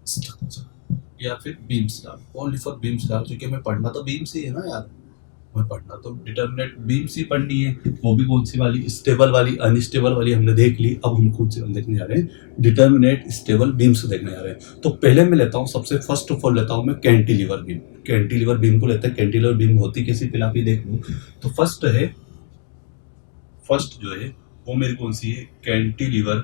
स्ट्रक्चर, या फिर बीम्स डाल, ओनली फॉर बीम्स डाल, क्योंकि हमें पढ़ना तो बीम्स ही है ना यार, हमें पढ़ना तो डिटर्मिनेट बीम्स ही पढ़नी है। वो भी कौन सी वाली, स्टेबल वाली, अनस्टेबल वाली हमने देख ली। अब हम कौन सी देखने जा रहे हैं, डिटर्मिनेट स्टेबल बीम्स देखने जा रहे हैं। तो पहले मैं लेता हूँ, सबसे फर्स्ट ऑफ ऑल लेता हूँ मैं कैंटिलीवर बीम। कैंटिलीवर बीम को लेते हैं। कैंटिलीवर बीम होती कैसी, पहले आप ये देख लो। तो फर्स्ट जो है वो मेरी कौन सी है, कैंटिलीवर।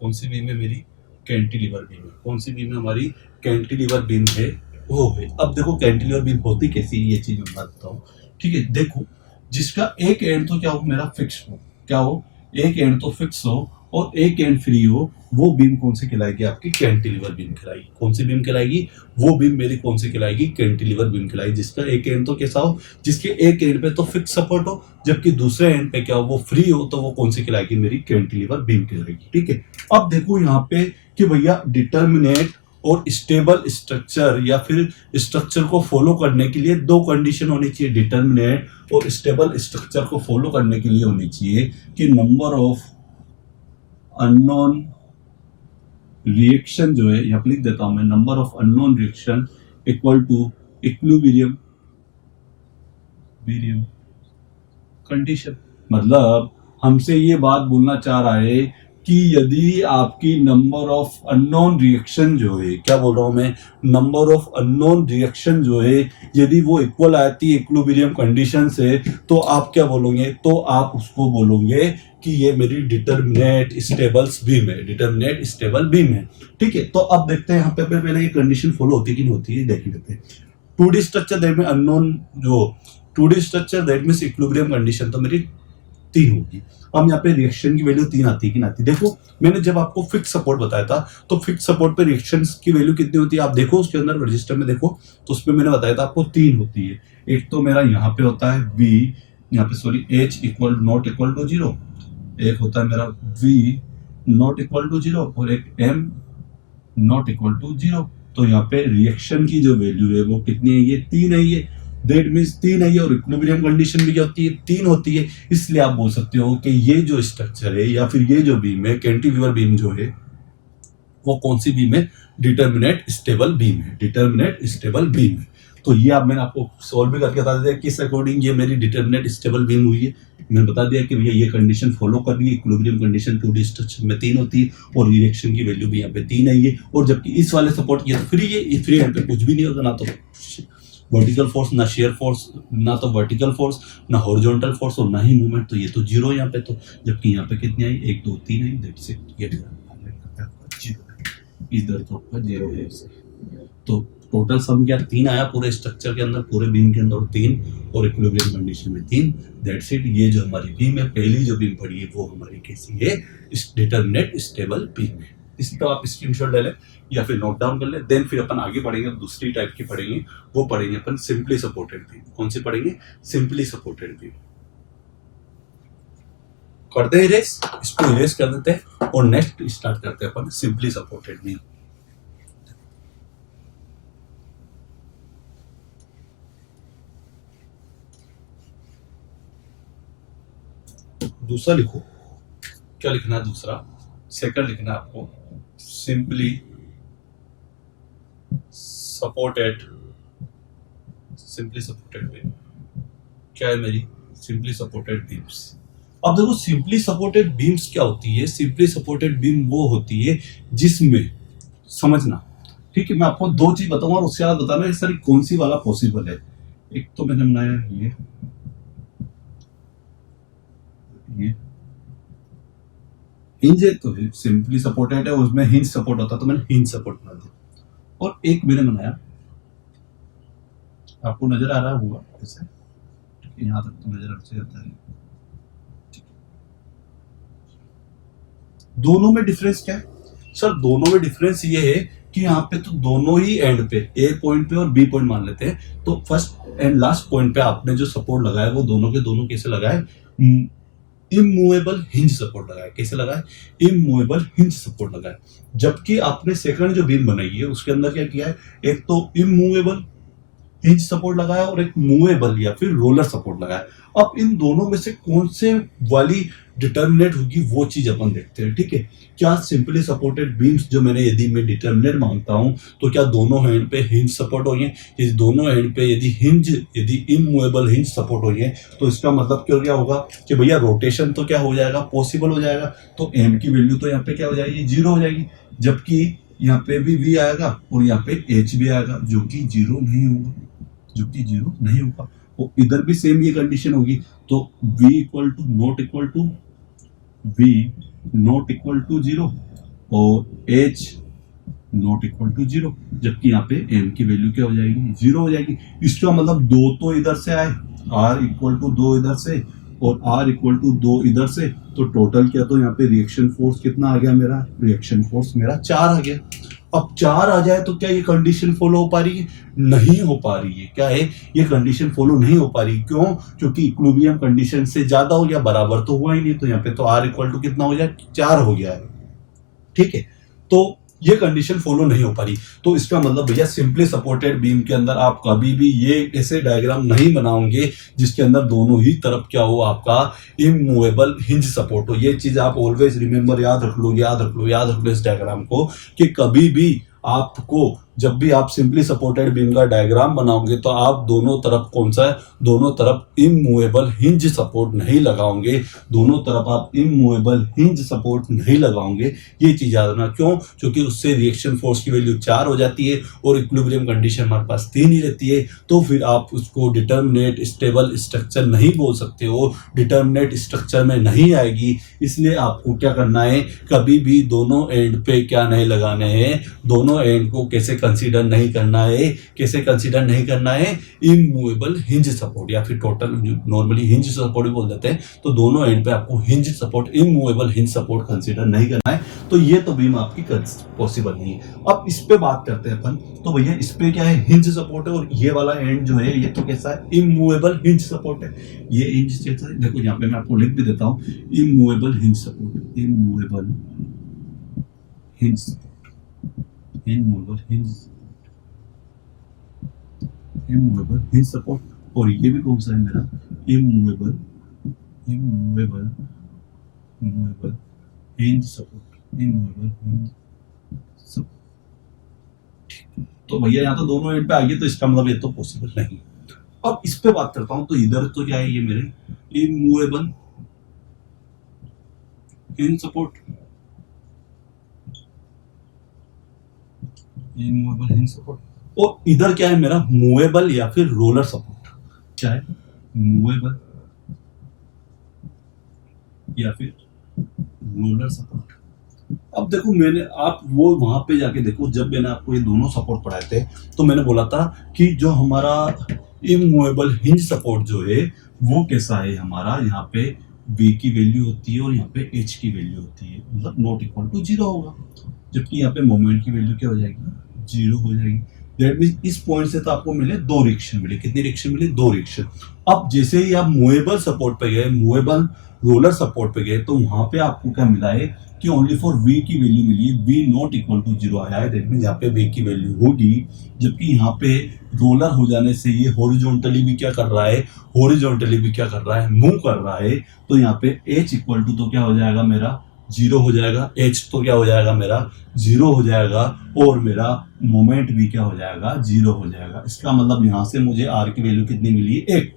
कौन सी बीम है मेरी, कैंटिलीवर बीम है। कौन सी बीम है हमारी, कैंटिलीवर बीम है, वो है। अब देखो कैंटिलीवर बीम होती कैसी, ये चीज मैं बताता हूँ। ठीक है। देखो, जिसका एक एंड तो क्या हो मेरा फिक्स हो, क्या हो, एक एंड तो फिक्स हो और एक एंड फ्री हो, वो बीम कौन सी कहलाएगी, आपकी कैंटिलीवर बीम कहलाएगी। कौन सी बीम कहलाएगी, वो बीम मेरी कौन सी कहलाएगी, कैंटिलीवर बीम कहलाएगी। जिसका एक एंड तो कैसा हो, जिसके एक एंड पे तो फिक्स सपोर्ट हो, जबकि दूसरे एंड पे क्या हो, वो फ्री हो, तो वो कौन सी कहलाएगी, मेरी कैंटिलीवर बीम कहलाएगी। ठीक है। अब देखो यहाँ पे कि भैया डिटर्मिनेट और स्टेबल स्ट्रक्चर या फिर स्ट्रक्चर को फॉलो करने के लिए 2 कंडीशन होनी चाहिए। डिटर्मिनेट और स्टेबल स्ट्रक्चर को फॉलो करने के लिए होनी चाहिए कि नंबर ऑफ अननोन रिएक्शन जो है, यहाँ पे लिख देता हूं मैं, number of unknown reaction equal to equilibrium condition. मतलब हमसे ये बात बोलना चाह रहा है कि यदि आपकी नंबर ऑफ अननोन रिएक्शन जो है, क्या बोल रहा हूं मैं, नंबर ऑफ अननोन रिएक्शन जो है, यदि वो इक्वल आती है इक्विलिब्रियम कंडीशन से, तो आप क्या बोलोगे, तो आप उसको बोलोगे कि ये मेरी डिटर्मिनेट स्टेबल बीम है, डिटर्मिनेट स्टेबल बीम है। ठीक है। तो अब देखते हैं यहाँ पे पहले ये कंडीशन फॉलो होती है कि नहीं होती है, देख लेते हैं। 2D स्ट्रक्चर दैट में अननोन, जो 2D structure that means equilibrium condition, तो मेरी 3 होगी। अब यहाँ पे रिएक्शन की वैल्यू 3 आती है कि नहीं आती। देखो, मैंने जब आपको फिक्स सपोर्ट बताया था, तो फिक्स सपोर्ट पे रिएक्शन की वैल्यू कितनी होती है, आप देखो उसके अंदर रजिस्टर में देखो, तो उसमें मैंने बताया था आपको 3 होती है। एक तो मेरा यहाँ पे होता है V, यहाँ पे sorry, H equal not equal to 0, एक होता है मेरा V नॉट इक्वल टू 0, और एक M नॉट इक्वल टू 0। तो यहाँ पे रिएक्शन की जो वैल्यू है वो कितनी है, ये 3 है। ये दैट मीन्स 3 है ये, और इक्विलिब्रियम कंडीशन भी क्या होती है, 3 होती है। इसलिए आप बोल सकते हो कि ये जो स्ट्रक्चर है या फिर ये जो बीम है, कैंटिलीवर बीम जो है, वो कौन सी बीम है, डिटर्मिनेट स्टेबल बीम है, डिटर्मिनेट स्टेबल बीम है। तो ये अब मैंने आपको सॉल्व भी करके बता दिया किस अकॉर्डिंग ये मेरी डिटर्मिनेट स्टेबल बीम हुई है। मैंने बता दिया कि भैया ये कंडीशन फॉलो कर रही है, इक्विलिब्रियम कंडीशन 2D स्ट्रक्चर में 3 होती है, और रिएक्शन की वैल्यू भी यहाँ पे 3 आई है। और जबकि इस वाले सपोर्ट की फ्री है, ये फ्री हैंड पे कुछ भी नहीं होता, ना तो वर्टिकल फोर्स, ना शेयर फोर्स, ना तो वर्टिकल फोर्स, ना हॉरिजॉन्टल फोर्स, और ना ही मूवमेंट। तो ये तो 0 यहाँ पे, तो जबकि यहाँ पे कितनी आई, 1 2 3 आई। दैट्स इट, ये 0। इधर तो आपका 0 है इससे। तो टोटल सम क्या 3 आया पूरे स्ट्रक्चर के अंदर, पूरे बीम के अंदर 3 और इक्विलिब्रियम कंडीशन में 3। That's it. ये जो हमारी बीम है, पहली जो बीम पड़ी है वो हमारी कैसी है, डिटरमिनेट स्टेबल बीम है। इस पर आप स्क्रीनशॉट ले लें या फिर नोट डाउन कर लें। देन फिर अपन आगे पढ़ेंगे, दूसरी टाइप की पढ़ेंगे, वो पढ़ेंगे अपन सिंपली सपोर्टेड बीम। कौन सी पढ़ेंगे? Simply supported beam. करते हैं इरेज, इसको इरेज कर देते हैं और नेक्स्ट स्टार्ट करते हैं अपन सिंपली सपोर्टेड बीम। दूसरा लिखो, क्या लिखना है दूसरा? सेकंड लिखना है आपको, simply supported, simply supported beam. क्या है मेरी? Simply supported beams. अब देखो सिंपली सपोर्टेड बीम्स क्या होती है। सिंपली सपोर्टेड बीम वो होती है जिसमें, समझना ठीक है, मैं आपको दो चीज बताऊंगा और उसके बाद बताना सर कौन सी वाला पॉसिबल है। एक तो मैंने बनाया ये हिंज है, तो सिंपली सपोर्टेड है, उसमें हिंज सपोर्ट होता तो मैंने हिंज सपोर्ट बना दिया। और एक मैंने बनाया, आपको नजर आ रहा होगा ऐसे, यहां तक तो नजर अच्छे जाता है। दोनों में डिफरेंस क्या है सर? दोनों में डिफरेंस ये है कि यहाँ पे तो दोनों ही एंड पे, ए पॉइंट पे और बी पॉइंट मान लेते हैं, तो फर्स्ट एंड लास्ट पॉइंट पे आपने जो सपोर्ट लगाया वो दोनों के दोनों कैसे लगाए? इमूवेबल हिंज सपोर्ट लगाया। कैसे लगाया? इमूवेबल हिंज सपोर्ट लगाया। जबकि आपने सेकंड जो बीम बनाई है उसके अंदर क्या किया है? एक तो इमूवेबल हिंज सपोर्ट लगाया और एक मूवेबल या फिर रोलर सपोर्ट लगाया। अब इन दोनों में से कौन से वाली डिटर्मिनेट होगी वो चीज अपन देखते हैं, ठीक है। क्या सिंपली सपोर्टेड बीम्स जो मैंने यदि मैं डिटर्मिनेट मांगता हूं तो क्या दोनों हैंड पे हिंज सपोर्ट होंगे? यदि दोनों हैंड पे यदि इमूवेबल हिंज सपोर्ट होंगे तो इसका मतलब क्या होगा कि भैया रोटेशन तो क्या हो जाएगा? पॉसिबल हो जाएगा। तो एम की वैल्यू तो यहाँ पे क्या हो जाएगी? 0 हो जाएगी। जबकि यहाँ पे भी v आएगा और यहाँ पे h भी आएगा जो कि 0 नहीं होगा, जो कि 0 नहीं होगा। तो इधर भी सेम ये कंडीशन होगी। तो v equal to not equal to v not equal to 0 और h नॉट इक्वल टू 0। जबकि यहाँ पे m की वैल्यू क्या हो जाएगी? 0 हो जाएगी। इसका मतलब 2 तो इधर से आए, r इक्वल टू 2 इधर से और r इक्वल टू 2 इधर से, तो टोटल क्या, तो यहाँ पे रिएक्शन फोर्स कितना आ गया मेरा? रिएक्शन फोर्स मेरा 4 आ गया। अब 4 आ जाए तो क्या ये कंडीशन फॉलो हो पा रही है? नहीं हो पा रही है। क्या है? ये कंडीशन फॉलो नहीं हो पा रही। क्यों? क्योंकि इक्विलिब्रियम कंडीशन से ज्यादा हो गया, बराबर तो हुआ ही नहीं। तो यहाँ पे तो r इक्वल टू कितना हो जाए? 4 हो गया है, ठीक है। तो ये कंडीशन फॉलो नहीं हो पा रही। तो इसका मतलब भैया सिंपली सपोर्टेड बीम के अंदर आप कभी भी ये ऐसे डायग्राम नहीं बनाओगे जिसके अंदर दोनों ही तरफ क्या हो? आपका इमूवेबल हिंज सपोर्ट हो। ये चीज आप ऑलवेज रिमेंबर, याद रख लो, याद रख लो, याद रख लो इस डायग्राम को, कि कभी भी आपको जब भी आप सिंपली सपोर्टेड बीम का डायग्राम बनाओगे तो आप दोनों तरफ कौन सा है? दोनों तरफ इमूवेबल हिंज सपोर्ट नहीं लगाओगे। दोनों तरफ आप इमूवेबल हिंज सपोर्ट नहीं लगाओगे। ये चीज याद रखना। क्यों? क्योंकि उससे रिएक्शन फोर्स की वैल्यू 4 हो जाती है और इक्विलिब्रियम कंडीशन हमारे पास 3 ही रहती है। तो फिर आप उसको डिटर्मिनेट स्टेबल स्ट्रक्चर नहीं बोल सकते हो, डिटर्मिनेट स्ट्रक्चर में नहीं आएगी। इसलिए आपको क्या करना है? कभी भी दोनों एंड पे क्या नहीं लगाने हैं? दोनों एंड को कैसे कंसीडर नहीं करना है? कैसे कंसीडर नहीं करना है? इमूवेबल हिंज सपोर्ट या फिर टोटल नॉर्मली हिंज सपोर्ट भी बोल देते हैं। तो दोनों एंड पे आपको hinge support, immovable hinge support consider नहीं करना है। तो ये तो बीम आपकी पॉसिबल नहीं है। अब इस पे बात करते हैं अपन। तो भैया इस पे क्या है? हिंज सपोर्ट है और ये वाला एंड जो है ये तो कैसा है? इमूवेबल हिंज सपोर्ट है। ये हिंज कैसा है? देखो यहाँ पे मैं आपको लिख भी देता हूँ, immovable hinge support, immovable hinge support, immovable hinge, immovable hinge support. और ये भी कौन सा है मेरा? Immovable, immovable, immovable hinge support, immovable hinge support. तो भैया यहाँ तो दोनों एंड पे आ गए, तो इसका मतलब ये तो पॉसिबल नहीं। अब इस पे बात करता हूं। तो इधर तो क्या है? ये मेरे immovable hinge support, immovable hinge support. और इधर क्या है मेरा? मूवेबल या फिर रोलर सपोर्ट। क्या है? मूवेबल या फिर रोलर सपोर्ट। अब देखो मैंने आप वो वहां पे जाके देखो, जब मैंने आपको ये दोनों सपोर्ट पढ़ाए थे तो मैंने बोला था कि जो हमारा इमूवेबल हिंज सपोर्ट जो है वो कैसा है, हमारा यहाँ पे v की वैल्यू होती है और यहाँ पे h की वैल्यू होती है, मतलब नॉट इक्वल टू जीरो होगा, जबकि यहाँ पे मोमेंट की वैल्यू क्या हो जाएगी, जीरो हो जाएगी। दैट मीन इस पॉइंट से तो आपको मिले दो रिएक्शन मिले, कितनी रिएक्शन मिले, दो रिएक्शन। अब जैसे ही आप मूवेबल सपोर्ट पे गए, मूवेबल रोलर सपोर्ट पे गए, तो वहां पे आपको क्या मिला है कि ओनली फॉर v की वैल्यू मिली है, v not equal to zero आया है। दैट मीन यहाँ पे v की वैल्यू होगी, जबकि यहाँ पे रोलर हो जाने से ये हॉरिजॉन्टली भी क्या कर रहा है, हॉरिजॉन्टली भी क्या कर रहा है, मूव कर रहा है। तो यहाँ पे h इक्वल टू तो क्या हो जाएगा मेरा, जीरो हो जाएगा, h तो क्या हो जाएगा मेरा, जीरो हो जाएगा, और मेरा मोमेंट भी क्या हो जाएगा, जीरो हो जाएगा। इसका मतलब यहां से मुझे r की वैल्यू कितनी मिली है, एक,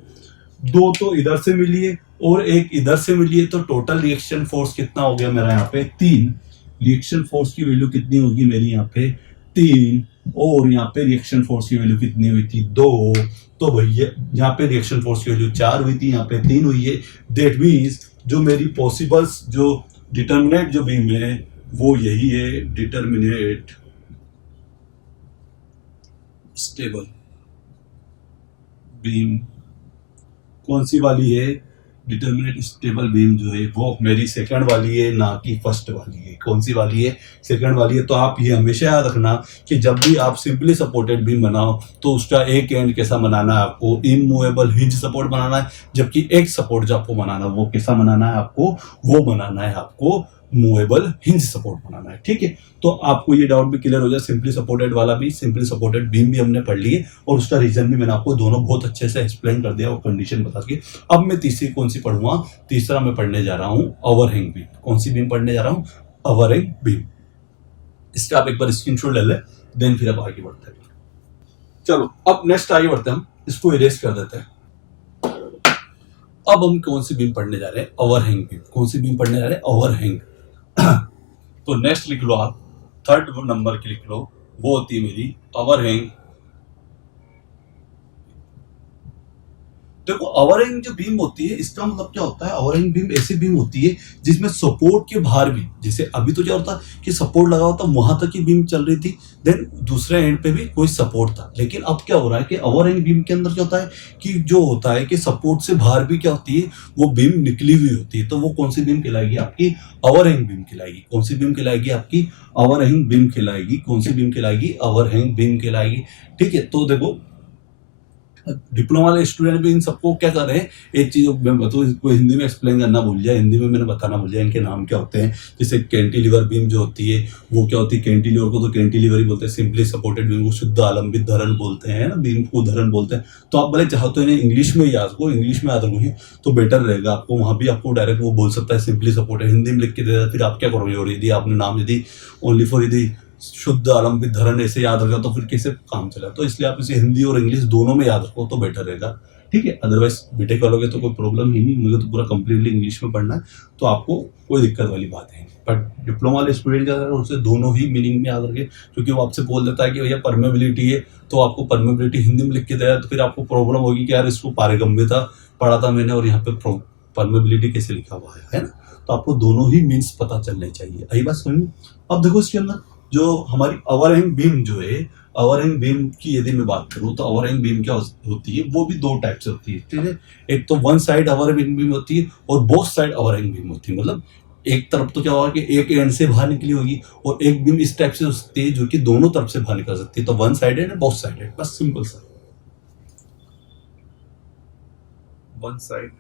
दो तो इधर से मिली है और एक इधर से मिली है, तो टोटल रिएक्शन फोर्स कितना हो गया मेरा यहाँ पे, तीन। रिएक्शन फोर्स की वैल्यू कितनी होगी मेरी यहाँ पे, तीन, और यहाँ पे रिएक्शन फोर्स की वैल्यू कितनी हुई थी, दो। तो भैया यहाँ पे रिएक्शन फोर्स की वैल्यू चार हुई थी, यहाँ पे तीन हुई है। दैट मीन्स जो मेरी पॉसिबल्स जो डिटर्मिनेट जो बीम है वो यही है, डिटर्मिनेट स्टेबल बीम। कौन सी वाली है, डिटर्मिनेट स्टेबल बीम जो है वो मेरी सेकंड वाली है, ना कि फर्स्ट वाली है। कौन सी वाली है, सेकंड वाली है। तो आप ये हमेशा याद रखना कि जब भी आप सिंपली सपोर्टेड बीम बनाओ तो उसका एक एंड कैसा बनाना है, आपको इमूवेबल हिंज सपोर्ट बनाना है, जबकि एक सपोर्ट जो आपको बनाना है वो कैसा बनाना है, आपको वो बनाना है, आपको मूवेबल हिंज सपोर्ट बनाना है। ठीक है, तो आपको ये डाउट भी क्लियर हो जाए, सिंपली सपोर्टेड वाला भी, सिंपली सपोर्टेड बीम भी हमने पढ़ ली है और उसका रीजन भी मैंने आपको दोनों बहुत अच्छे से एक्सप्लेन कर दिया और कंडीशन बता के। अब मैं तीसरी कौन सी पढ़ूंगा, तीसरा मैं पढ़ने जा रहा हूं ओवरहैंग बीम। कौन सी बीम पढ़ने जा रहा हूं, ओवरहैंग बीम। इसका आप एक बार स्क्रीनशॉट ले ले, देन फिर अब आगे बढ़ते हैं। चलो अब नेक्स्ट आगे बढ़ते हैं, हम इसको इरेज कर देते हैं। अब हम कौन सी बीम पढ़ने जा रहे हैं, ओवरहैंग बीम। कौन सी बीम पढ़ने जा रहे हैं, ओवरहैंग। तो नेक्स्ट लिख लो आप, थर्ड नंबर की लिख लो, वो होती है मेरी ओवरहैंग। देखो ओवरहैंग जो बीम होती है इसका मतलब क्या होता है, ओवरहैंग बीम ऐसी बीम होती है जिसमें सपोर्ट के बाहर भी, जैसे अभी तो क्या होता है कि सपोर्ट लगा होता वहां तक ही बीम चल रही थी, देन दूसरे एंड पे भी कोई सपोर्ट था। लेकिन अब क्या हो रहा है कि ओवरहैंग बीम के अंदर क्या होता है कि जो होता है कि सपोर्ट से बाहर भी क्या होती है, वो बीम निकली हुई होती है। तो वो कौन सी बीम कहलाएगी, आपकी ओवरहैंग बीम कहलाएगी। कौन सी बीम कहलाएगी, आपकी ओवरहैंग बीम कहलाएगी। कौन सी बीम कहलाएगी, ओवरहैंग बीम कहलाएगी। ठीक है, तो देखो डिप्लोमा वाले स्टूडेंट भी इन सबको क्या कर रहे हैं, एक चीज मैं बताऊँ, इसको हिंदी में एक्सप्लेन करना भूल जाए, हिंदी में मैंने बताना भूल जाए इनके नाम क्या होते हैं। जैसे कैंटिलीवर बीम जो होती है वो क्या होती है, कैंटिलीवर को तो कैंटिलीवर ही बोलते हैं, सिंपली सपोर्टेड बीम को शुद्ध आलंबित धरण बोलते हैं ना, बीम को धरण बोलते हैं। तो आप भले चाहो तो इन्हें इंग्लिश में याद रखो, इंग्लिश में याद रखोगे तो बेटर रहेगा आपको, वहां भी आपको डायरेक्ट वो बोल सकता है सिंपली सपोर्टेड, हिंदी में लिख के दे देता, फिर आप क्या करोगे, और यदि आपने नाम यदि ओनली फॉर यदि शुद्ध आलंबित धरण ऐसे याद रखा तो फिर कैसे काम चला। तो इसलिए आप इसे हिंदी और इंग्लिश दोनों में याद रखो तो बेटर रहेगा। ठीक है, अदरवाइज बीटेक वालों के तो कोई प्रॉब्लम ही नहीं, मुझे तो पूरा कंप्लीटली इंग्लिश में पढ़ना है तो आपको कोई दिक्कत वाली बात है। बट डिप्लोमा वाले स्टूडेंट क्या करें, उसे दोनों ही मीनिंग में याद रखें, क्योंकि वो आपसे बोल देता है कि भैया परमेबिलिटी है, तो आपको परमेबिलिटी हिंदी में लिख के दिया तो फिर आपको प्रॉब्लम होगी कि यार इसको पारगम्यता पढ़ा था मैंने और यहाँ पे परमेबिलिटी कैसे लिखा हुआ है ना। तो आपको दोनों ही मीन्स पता चलने चाहिए। आई बात समझ। अब देखो इसके अंदर जो हमारी ओवरहैंग बीम जो है, ओवरहैंग बीम की यदि मैं बात करूं तो ओवरहैंग बीम क्या होती है, वो भी दो टाइप से होती है। ठीक है, एक तो वन साइड ओवरहैंग बीम होती है और बोथ साइड ओवरहैंग बीम होती है। मतलब एक तरफ तो क्या होगा कि एक एंड से बाहर निकली होगी और एक बीम इस टाइप से हो सकती है जो कि दोनों तरफ से बाहर निकल सकती है। तो वन साइडेड है, बोथ साइडेड, बस सिंपल सा one side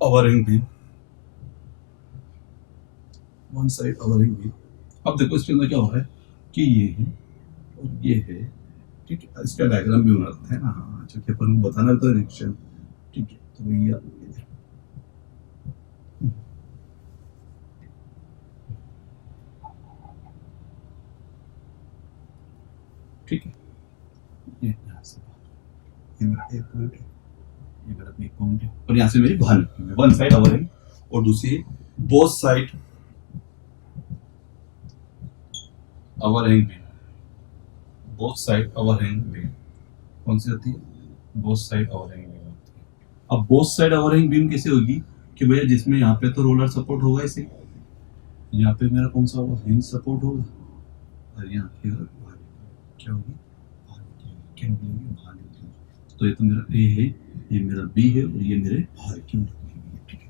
overhang beam, one side overhang beam. अब देखो इसके अंदर क्या हो रहा है कि ये है और ये है। ठीक है, इसका डायग्राम भी बनाते हैं ना, हाँ अच्छा, कि अपन को बताना तो रिएक्शन। ठीक है, तो भैया ठीक है, ये यहाँ से ये मेरा एक पॉइंट है, ये मेरा बी पॉइंट है, और यहाँ से मेरी वन साइड ओवरहैंग और दूसरी both side overhang beam, both side overhang beam. कौन सी होती है, बोथ साइड ओवरहैंग बीम होती है। अब बोथ साइड ओवरहैंग बीम कैसे होगी कि भैया जिसमें यहाँ पे तो रोलर सपोर्ट होगा इसे, यहाँ पे मेरा कौन सा होगा, हिंज सपोर्ट होगा, और यहाँ पे क्या होगी, क्या निकलेंगे, बाहर निकलेंगे। तो ये तो मेरा ए है, ये मेरा बी है, और ये मेरे बाहर की निकलेंगे, ठीक है।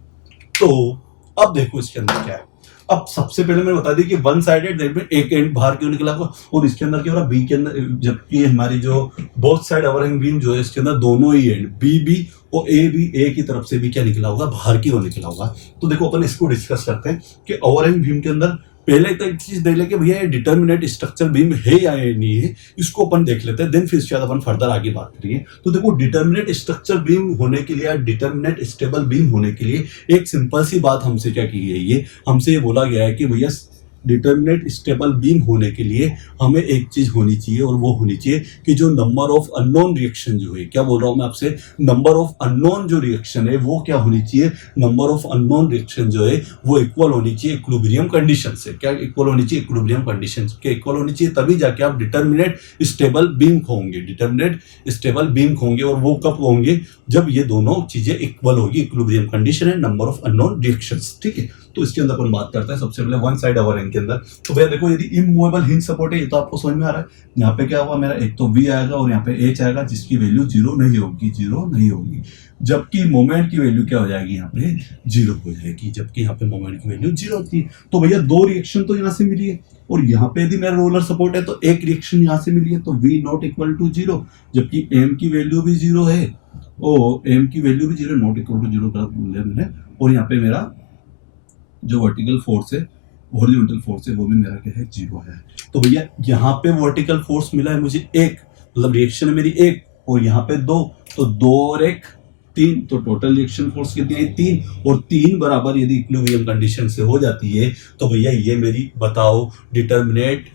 तो अब देखो इसके अंदर क्या है। अब सबसे पहले मैंने बता दी कि वन साइडेड, एक एंड बाहर क्यों निकला होगा, और इसके अंदर क्या हो रहा, बी के अंदर, जबकि हमारी जो बोथ साइड ओवरहैंग बीम जो है, इसके अंदर दोनों ही एंड बी बी और ए बी, ए की तरफ से भी क्या निकला होगा, बाहर की ओर निकला होगा। तो देखो अपन इसको डिस्कस करते हैं कि ओवरहैंग बीम के अंदर पहले तो एक चीज देख ले कि भैया ये डिटर्मिनेट स्ट्रक्चर बीम है या नहीं है, इसको अपन देख लेते हैं, देन फिर शायद अपन फर्दर आगे बात करेंगे। तो देखो डिटर्मिनेट स्ट्रक्चर बीम होने के लिए या डिटर्मिनेट स्टेबल बीम होने के लिए एक सिंपल सी बात हमसे क्या की गई है, हमसे ये बोला गया है कि भैया डिटर्मिनेट स्टेबल बीम होने के लिए हमें एक चीज होनी चाहिए, और वो होनी चाहिए कि जो नंबर ऑफ अननोन रिएक्शन जो है, क्या बोल रहा हूं मैं आपसे, नंबर ऑफ अननोन जो रिएक्शन है वो क्या होनी चाहिए, नंबर ऑफ अननोन रिएक्शन जो है वो इक्वल होनी चाहिए इक्विलिब्रियम कंडीशन से। क्या इक्वल होनी चाहिए, इक्विलिब्रियम कंडीशन के इक्वल होनी चाहिए, तभी जाके आप डिटर्मिनेट स्टेबल बीम होंगे, डिटर्मिनेट स्टेबल बीम होंगे। और वो कब होंगे, जब ये दोनों चीजें इक्वल होगी, इक्विलिब्रियम कंडीशन है, नंबर ऑफ अननोन रिएक्शंस, ठीक है। तो इसके अंदर अपन बात करते हैं सबसे पहले वन साइड ओवरहैंग के अंदर। तो भैया देखो यदि इमूवेबल हिंज सपोर्ट है, ये तो आपको समझ में आ रहा है। यहाँ पे क्या होगा मेरा, एक तो V आएगा और यहाँ पे H आएगा, जिसकी वैल्यू जीरो नहीं होगी, जीरो नहीं होगी, जबकि मोमेंट की वैल्यू क्या हो जाएगी, यहाँ पे जीरो हो जाएगी, जबकि यहाँ पे मोमेंट की वैल्यू जीरो होती है। तो भैया दो रिएक्शन तो यहाँ से मिली है, और यहाँ पे यदि मेरा रोलर सपोर्ट है तो एक रिएक्शन यहाँ से मिली है, तो V not equal to zero, जबकि M की वैल्यू भी जीरो है, और M की वैल्यू भी zero, not equal to zero गलत बोल दिया मैंने। और यहाँ पे मेरा जो वर्टिकल फोर्स है, हॉरिजॉन्टल फोर्स है, वो भी मेरा क्या है, जीरो है। तो भैया यहाँ पे वर्टिकल फोर्स मिला है मुझे एक, मतलब रिएक्शन है मेरी एक, और यहाँ पे दो, तो दो और एक तीन, तो टोटल रिएक्शन फोर्स कितनी है, तीन, और तीन बराबर यदि इक्विलिब्रियम कंडीशन से हो जाती है, तो भैया ये मेरी बताओ determinate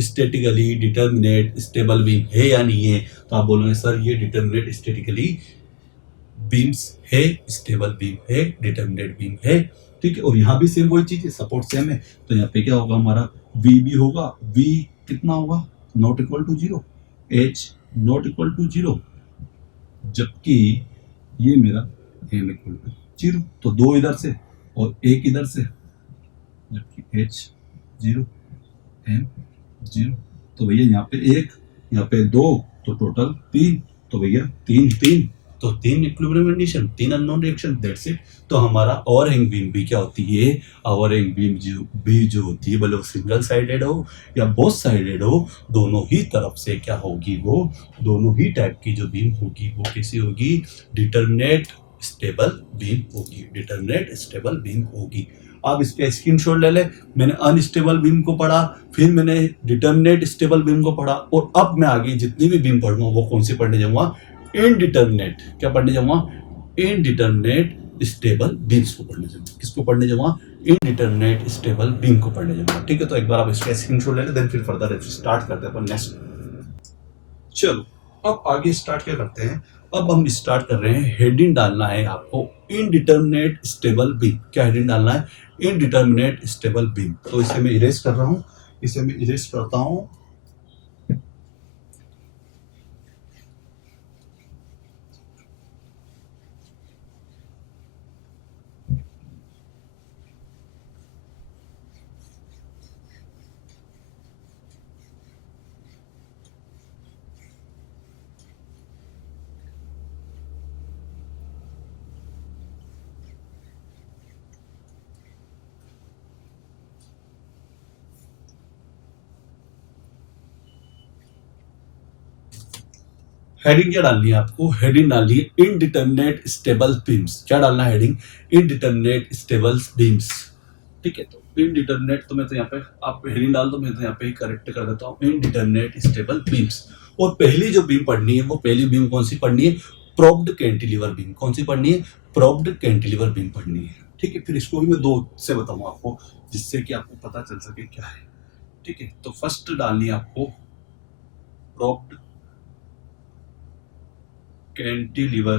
statically determinate stable beam है या नहीं है। तो आप बोलोगे सर ये डिटर्मिनेट स्टैटिकली बीम्स है, स्टेबल बीम है, डिटर्मिनेट बीम है, ठीक है। और यहाँ भी सेम वही चीज है, सपोर्ट सेम है, तो यहाँ पे क्या होगा हमारा, V भी होगा, V कितना होगा, not equal to zero, H not equal to zero, जबकि ये मेरा M इक्वल टू जीरो। तो दो इधर से और एक इधर से, जबकि H जीरो, M जीरो। तो भैया यहाँ पे एक, यहाँ पे दो, तो टोटल तीन, तो भैया तीन तीन, तो तीन इक्विलिब्रियम कंडीशन, तीन अननोन रिएक्शन, दैट्स इट। तो हमारा ओवरहैंग बीम भी क्या होती है, ओवरहैंग बीम जो होती है, भले वो सिंगल साइडेड हो या बोथ साइडेड हो, दोनों ही तरफ से क्या होगी, वो दोनों ही टाइप की जो बीम होगी वो कैसी होगी, डिटर्मिनेट स्टेबल बीम होगी, डिटर्मिनेट स्टेबल बीम होगी। आप इसका स्क्रीनशॉट ले ले, मैंने अनस्टेबल बीम को पढ़ा, फिर मैंने डिटर्मिनेट स्टेबल बीम को पढ़ा, और अब मैं आगे जितनी भी बीम पढ़ूंगा वो कौन सी पढ़ने जाऊंगा, इनडिटर्मिनेट, क्या पढ़ने जाऊंगा, इनडिटर्मिनेट स्टेबल बीम्स को पढ़ने जाऊंगा। किसको पढ़ने जाऊंगा, इनडिटर्मिनेट स्टेबल बीम को पढ़ने जाऊंगा, ठीक है। तो एक बार आप इसका स्क्रीनशॉट ले लें, देन फिर फर्दर स्टार्ट करते हैं अपन नेक्स्ट। चलो अब आगे स्टार्ट क्या करते हैं, अब हम स्टार्ट कर रहे हैं, हेडिंग डालना है आपको, इनडिटर्मिनेट स्टेबल बीम। क्या हेडिंग डालना है, इनडिटर्मिनेट स्टेबल बीम। तो इसे मैं इरेज कर रहा हूं, इसे मैं इरेज करता हूं। हेडिंग क्या डालनी है आपको, हेडिंग डालनी है इनडिटर्मिनेट स्टेबल बीम्स। क्या डालना है हेडिंग, इनडिटर्मिनेट स्टेबल बीम्स, ठीक है। तो इनडिटर्मिनेट, तो मैं तो यहाँ पे आप हेडिंग डाल दो, मैं तो यहाँ पे ही करेक्ट कर देता हूँ, इनडिटर्मिनेट स्टेबल बीम्स। और पहली जो बीम पढ़नी है, वो पहली बीम कौन सी पढ़नी है, प्रोब्ड कैंटिलीवर बीम। कौन सी पढ़नी है, प्रोब्ड कैंटिलीवर बीम पढ़नी है, ठीक है। फिर इसको भी मैं दो से बताऊंगा आपको, जिससे कि आपको पता चल सके क्या है, ठीक है। तो फर्स्ट डालनी है आपको प्रोब्ड कैंटिलीवर।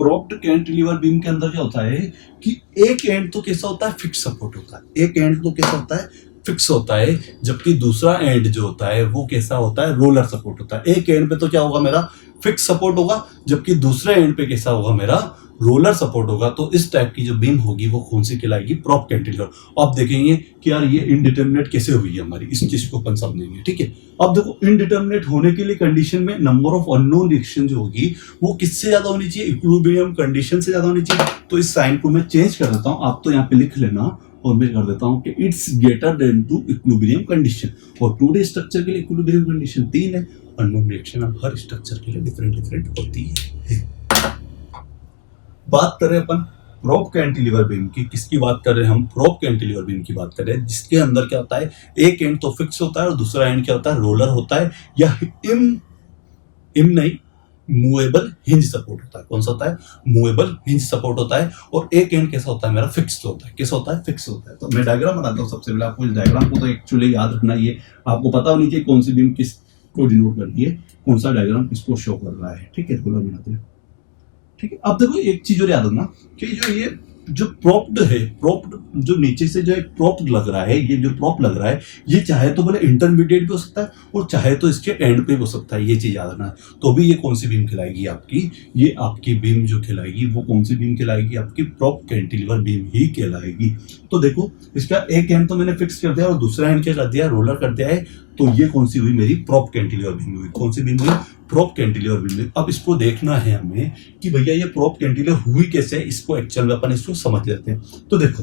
प्रोप्ड कैंटिलीवर बीम के अंदर क्या होता है कि एक एंड तो कैसा होता है, फिक्स सपोर्ट होता है, एक एंड तो कैसा होता है, फिक्स होता है, जबकि दूसरा एंड जो होता है वो कैसा होता है, रोलर सपोर्ट होता है। एक एंड पे तो क्या होगा मेरा, फिक्स सपोर्ट होगा, जबकि दूसरे एंड पे कैसा होगा मेरा, रोलर सपोर्ट होगा तो इस टाइप की जो बीम होगी वो कौन सी कहलाएगी, प्रोप कैंटिलीवर। अब देखेंगे कि यार ये इनडिटर्मिनेट कैसे हुई है हमारी, इस चीज को अपन समझेंगे, ठीक है। अब देखो इनडिटर्मिनेट होने के लिए कंडीशन में नंबर ऑफ अननोन रिएक्शन जो होगी वो किससे ज्यादा होनी चाहिए, इक्विलिब्रियम कंडीशन से ज्यादा होनी चाहिए। तो इस साइन को मैं चेंज कर देता हूं, आप तो यहाँ पे लिख लेना, और मैं कर देता हूं कि it's greater than to equilibrium condition. और 2D स्ट्रक्चर के लिए इक्विलिब्रियम कंडीशन 3 है, अननोन रिएक्शन अब हर स्ट्रक्चर के लिए डिफरेंट होती है। बात करें अपन प्रोप कैंटिलीवर बीम की, किसकी बात कर रहे हैं हम, प्रोप कैंटिलीवर बीम की बात कर रहे हैं, जिसके अंदर क्या होता है, एक एंड तो फिक्स होता है और दूसरा एंड क्या होता है, रोलर होता है, या इम नहीं मूवेबल हिंज सपोर्ट होता है। कौन सा होता है, मूवेबल हिंज सपोर्ट होता है। और एक एंड कैसा होता है मेरा, फिक्स्ड होता है। कैसा होता है, फिक्स होता है। तो मैं डायग्राम बनाता हूँ सबसे पहले, आपको इस डायग्राम को तो एक्चुअली याद रखना, ये आपको पता होनी चाहिए कौन सी बीम किसको डिनोट कर रही है, कौन सा डायग्राम किसको शो कर रहा है, ठीक है। रोलर बनाते हैं, ठीक है। अब देखो एक चीज और याद रखना कि जो ये जो प्रोप्ड है, प्रोप्ड जो नीचे से जो एक प्रोप्ड लग रहा है, ये जो प्रोप लग रहा है, ये चाहे तो बोले इंटरमीडिएट भी हो सकता है और चाहे तो इसके एंड पे भी हो सकता है, ये चीज याद रखना। तो भी ये कौन सी बीम खिलाएगी आपकी, ये आपकी बीम जो खिलाएगी वो कौन सी बीम खिलाएगी, आपकी प्रोप कैंटिलीवर बीम ही कहलाएगी। तो देखो इसका एक एंड तो मैंने फिक्स कर दिया और दूसरा एंड क्या कर दिया, रोलर कर दिया है। तो ये कौन सी हुई मेरी, प्रोप कैंटिलीवर बीम हुई। कौन सी बीम हुई, प्रोप कैंटिलीवर बीम। अब इसको देखना है हमें कि भैया ये प्रोप कैंटिलीवर हुई कैसे, इसको एक्चुअल में अपन इसको समझ लेते हैं। तो देखो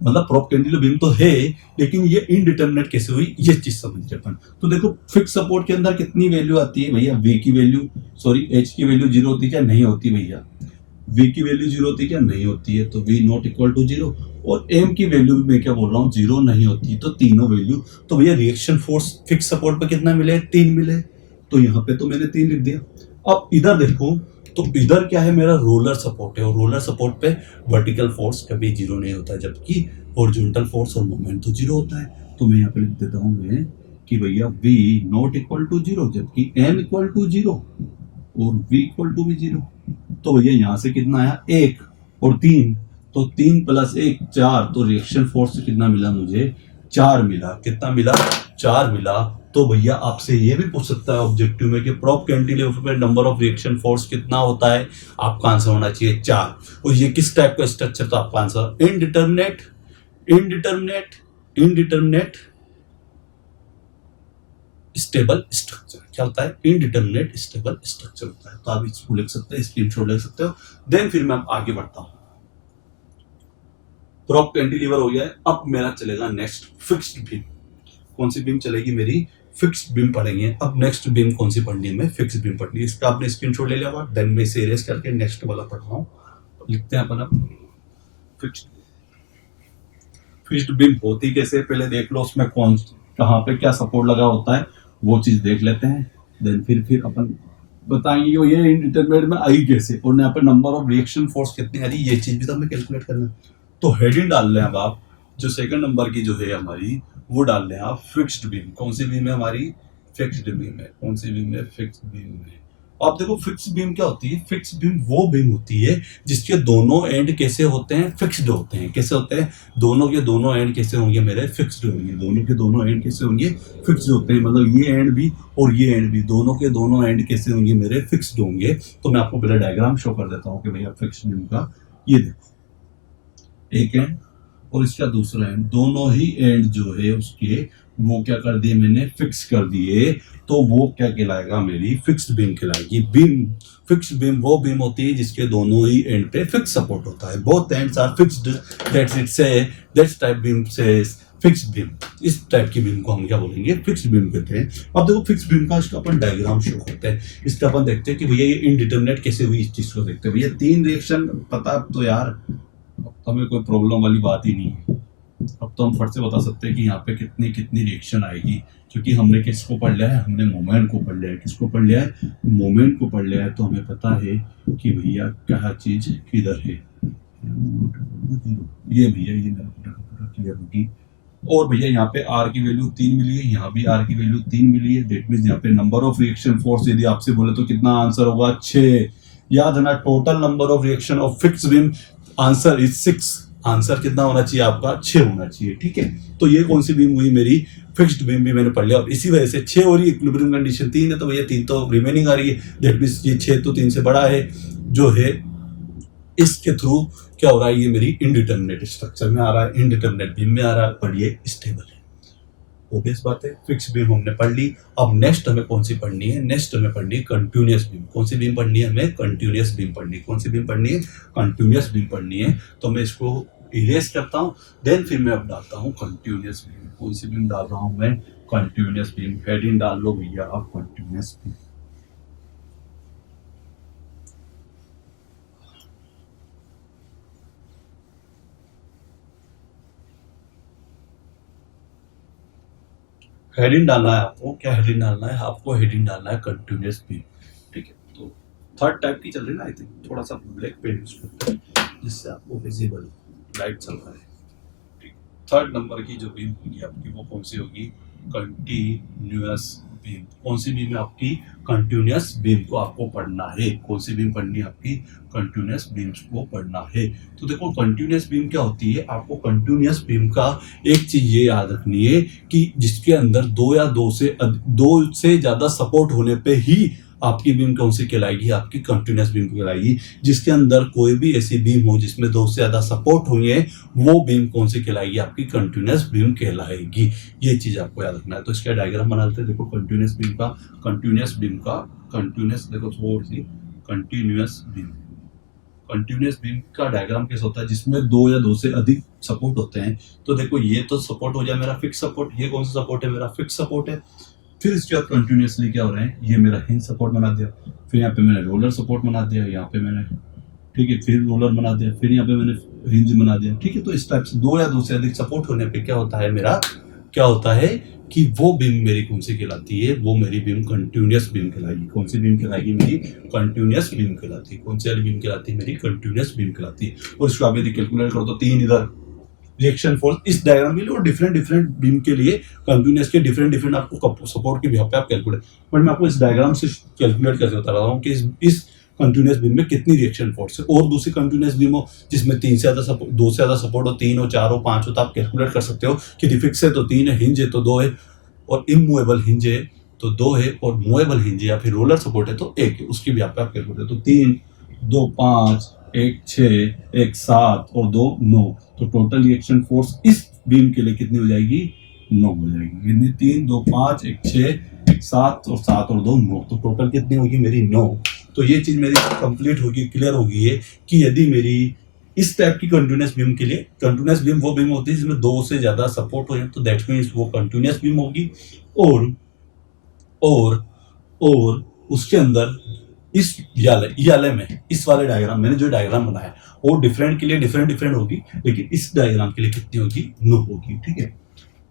मतलब प्रोप कैंटिलीवर बीम तो है, लेकिन ये इनडिटर्मिनेट कैसे हुई, ये चीज समझ रहे अपन। तो देखो फिक्स सपोर्ट के अंदर कितनी वैल्यू आती है भैया, वी की वैल्यू, सॉरी एच की वैल्यू 0 होती है क्या, नहीं होती भैया। वी की वैल्यू 0 होती है क्या, नहीं होती है। तो वी नॉट इक्वल टू 0। और एम की वैल्यू भी मैं क्या बोल रहा हूँ, 0 नहीं होती। तो तीनों वैल्यू, तो भैया रिएक्शन फोर्स फिक्स सपोर्ट पे कितना मिले, 3 मिले। तो यहाँ पे तो मैंने 3 लिख दिया। अब इधर देखो, तो इधर क्या है, मेरा रोलर सपोर्ट है, और रोलर सपोर्ट पे वर्टिकल फोर्स कभी 0 नहीं होता, जबकि हॉरिजॉन्टल फोर्स और मोमेंट तो 0 होता है। तो मैं यहाँ पे लिख देता हूँ मैं कि भैया v नॉट इक्वल टू 0, जबकि m इक्वल टू 0 और v इक्वल टू भी 0। तो भैया यहाँ से कितना आया, 1 और 3, तो 3 प्लस 1 4। तो रिएक्शन फोर्स कितना मिला मुझे, 4 मिला। कितना मिला, 4 मिला। तो भैया आपसे ये भी पूछ सकता है ऑब्जेक्टिव में कि प्रोप कैंटिलीवर पे नंबर ऑफ रिएक्शन फोर्स कितना होता है, आपका आंसर होना चाहिए 4। और ये किस टाइप का स्ट्रक्चर, तो आपका answer indeterminate, indeterminate, indeterminate stable structure. क्या होता है, इनडिटर्मिनेट स्टेबल स्ट्रक्चर होता है। तो आप इसको लिख सकते हैं, स्क्रीनशॉट ले सकते हो। देन फिर मैं आगे बढ़ता हूं। प्रोप कैंटिलीवर हो गया है, अब मेरा चलेगा नेक्स्ट फिक्स्ड बीम। कौन सी बीम चलेगी मेरी, फिक्स्ड बीम पढ़ेंगे। अब नेक्स्ट बीम कौन सी पढ़नी है, मैं फिक्स्ड बीम पढ़नी है। इसका आपने स्क्रीनशॉट ले लिया, देन मैं इसे इरेज करके नेक्स्ट वाला पढ़ रहा हूं। लिखते हैं अपन अब फिक्स्ड बीम होती कैसे, पहले देख लो उसमें कौन कहाँ पे क्या सपोर्ट लगा होता है, वो चीज देख लेते हैं। देन फिर अपन बताएंगे कि ये इंटरमीडिएट में आई कैसे, और यहाँ पे नंबर ऑफ रिएक्शन फोर्स कितनी आ रही, ये चीज भी तो हमें कैलकुलेट करना है। तो हेडिंग डाल रहे हैं अब आप, जो सेकंड नंबर की जो है हमारी, वो डाल रहे हैं आप फिक्स्ड बीम। कौन सी बीम है हमारी, फिक्स्ड बीम है। कौन सी बीम है, फिक्स्ड बीम है। आप देखो फिक्स्ड बीम क्या होती है, फिक्स्ड बीम वो बीम होती है जिसके दोनों एंड कैसे होते हैं, फिक्स्ड होते हैं। कैसे होते हैं, दोनों के दोनों एंड कैसे होंगे मेरे, फिक्स्ड होंगे। दोनों के दोनों एंड कैसे होंगे, फिक्स्ड होते हैं। मतलब ये एंड भी और ये एंड भी, दोनों के दोनों एंड कैसे होंगे मेरे, फिक्स्ड होंगे। तो मैं आपको पहले डायग्राम शो कर देता हूँ कि भैया फिक्स्ड बीम का, ये देखो एक एंड और इसका दूसरा एंड, दोनों ही एंड जो है उसके वो क्या कर दिए मैंने, फिक्स कर दिए। तो वो क्या कहलाएगा, मेरी फिक्स्ड बीम कहलाएगी। बीम, फिक्स्ड बीम वो बीम होती है जिसके दोनों ही एंड पे फिक्स सपोर्ट होता है। Both ends are fixed, that's it से, दैट्स टाइप बीम से फिक्स्ड बीम। इस टाइप की बीम को हम क्या बोलेंगे, फिक्स्ड बीम कहते हैं। अब देखो फिक्स्ड बीम का इसका अपन डायग्राम शो करते हैं। इसका अपन देखते हैं कि भैया ये इनडिटर्मिनेट कैसे हुई, इस चीज को देखते हैं। भैया 3 रिएक्शन पता तो यार हमें कोई प्रॉब्लम वाली बात ही नहीं है। अब तो हम फट से बता सकते हैं कि यहाँ पे कितनी कितनी रिएक्शन आएगी, क्योंकि हमने किसको पढ़ लिया है, हमने मोमेंट को पढ़ लिया है। किसको पढ़ लिया है, मोमेंट को पढ़ लिया है। तो हमें पता है कि भैया क्या चीज किधर है, ये भैया ये मेरा पूरा क्लियर होगी। और भैया यहाँ पे आर की वैल्यू 3 मिली है, यहाँ भी आर की वैल्यू 3 मिली है। दैट मींस यहाँ पे नंबर ऑफ रिएक्शन फोर्स यदि आपसे बोले तो कितना आंसर होगा, 6। याद है ना, total number of reaction of fixed beam answer is 6। Answer कितना होना चाहिए आपका, 6 होना चाहिए, ठीक है। तो ये कौन सी बीम हुई मेरी, फिक्स्ड बीम भी मैंने पढ़ लिया। और इसी वजह से 6 हो रही है, इक्विलिब्रियम कंडीशन 3 है, तो भैया 3 तो रिमेनिंग आ रही है। दैट मींस ये 6 तो 3 से बड़ा है, जो है इसके थ्रू क्या हो रहा है, ये मेरी इनडिटर्मिनेट स्ट्रक्चर में आ रहा है, इनडिटर्मिनेट बीम में आ रहा है, पर ये स्टेबल है। ओबियस बात है, फिक्स बीम हमने पढ़ ली। अब नेक्स्ट हमें कौन सी पढ़नी है, नेक्स्ट हमें पढ़नी है कंटिन्यूअस बीम। कौन सी बीम पढ़नी है हमें, कंटिन्यूअस बीम पढ़नी है। कौन सी बीम पढ़नी है, कंटिन्यूअस बीम पढ़नी है। तो मैं इसको इरेज करता हूँ, देन फिर मैं अब डालता हूँ कंटिन्यूअस बीम। कौन सी बीम डाल रहा हूँ मैं, कंटिन्यूअस बीम। हेडिंग डाल लो भैया आप, कंटिन्यूअस बीम। हेडिंग डालना है आपको, क्या हेडिंग डालना है आपको, हेडिंग डालना है कंटिन्यूअस बीम। ठीक है, तो थर्ड टाइप की चल रही है ना, आई थिंक थोड़ा सा ब्लैक पेन यूज करते हैं जिससे आपको विजिबल लाइट चल रहा है। ठीक, थर्ड नंबर की जो बीम होगी आपकी वो कौन सी होगी, कंटिन्यूअस बीम। कौन सी बीम है आपकी, कंटिन्यूअस बीम को आपको पढ़ना है। कौन सी बीम पढ़नी है आपकी, कंटिन्यूअस बीम्स को पढ़ना है। तो देखो कंटिन्यूअस बीम क्या होती है, आपको कंटिन्यूअस बीम का एक चीज ये याद रखनी है कि जिसके अंदर दो से ज्यादा सपोर्ट होने पे ही आपकी बीम कौन सी कहलाएगी, आपकी कंटिन्यूअस बीम कहलाएगी। जिसके अंदर कोई भी ऐसी बीम हो जिसमें दो से ज्यादा सपोर्ट हुई है, वो बीम कौन सी कहलाएगी, आपकी कंटिन्यूअस बीम कहलाएगी। ये चीज आपको याद रखना है। तो इसका डायग्राम बनाते हैं। देखो कंटिन्यूअस बीम का, कंटिन्यूअस बीम का, कंटिन्यूअस देखो थोड़ी सी, कंटिन्यूअस बीम, कंटिन्यूअस बीम का डायग्राम कैसा होता है, जिसमें दो या दो से अधिक सपोर्ट होते हैं। तो देखो ये तो सपोर्ट हो जाए मेरा फिक्स सपोर्ट, ये कौन सा सपोर्ट है, मेरा फिक्स सपोर्ट है। फिर इसके बाद कंटिन्यूअसली क्या हो रहा है, ये मेरा हिंज सपोर्ट बना दिया, फिर यहाँ पे मैंने रोलर सपोर्ट बना दिया, यहाँ पे मैंने, ठीक है, फिर रोलर बना दिया, फिर यहाँ पे मैंने हिंज बना दिया। ठीक है, तो इस टाइप से दो या दो से अधिक सपोर्ट होने पे क्या होता है मेरा, क्या होता है कि वो बीम मेरी कौन सी कहलाती है, वो मेरी बीम कंटिन्यूअस बीम कहलाएगी। कौन सी बीम कहलाएगी मेरी, कंटिन्यूअस बीम कहलाती है। कौन सी वाली बीम कहलाती है मेरी, कंटिन्यूअस बीम कहलाती है। और इसको आप यदि कैलकुलेट करो तो तीन इधर रिएक्शन फोर्स इस डायग्राम के लिए और डिफरेंट डिफरेंट बीम के लिए कंटिन्यूअस के डिफरेंट डिफरेंट आपको सपोर्ट के बिहाफ पे आप कैलकुलेट, बट मैं आपको इस डायग्राम से कैलकुलेट करके बता रहा हूँ कि इस कंटिन्यूअस बीम में कितनी रिएक्शन फोर्स है। और दूसरी कंटिन्यूअस बीम हो जिसमें तीन से ज्यादा सपोर्ट, दो से ज्यादा सपोर्ट हो, तीन हो, चार हो, पांच हो, तो आप कैलकुलेट कर सकते हो कि फिक्स है तो तीन है, हिंज है तो दो है, और इमूवेबल हिंज है तो दो है, और मूवेबल हिंज या फिर रोलर सपोर्ट है तो एक है। उसकी भी आप कैलकुलेट, तो तीन, दो पांच, एक 6, एक 7 और 2 9। तो टोटल रिएक्शन फोर्स इस बीम के लिए कितनी हो जाएगी, 9 हो जाएगी। कितनी, 3 2 5 1 6 1 7 और 7 और 2 9। तो टोटल कितनी होगी मेरी, 9। तो ये चीज मेरी कंप्लीट होगी, क्लियर होगी है कि यदि मेरी इस टाइप की कंटिन्यूअस बीम के लिए, कंटिन्यूअस बीम वो बीम होती है जिसमें दो से ज्यादा सपोर्ट हो जाए, तो दैट मींस वो कंटिन्यूअस बीम होगी। और और उसके अंदर इस याले में इस वाले डायग्राम, मैंने जो डायग्राम बनाया वो डिफरेंट के लिए डिफरेंट डिफरेंट होगी, लेकिन इस डायग्राम के लिए कितनी होगी, 9 होगी। ठीक है,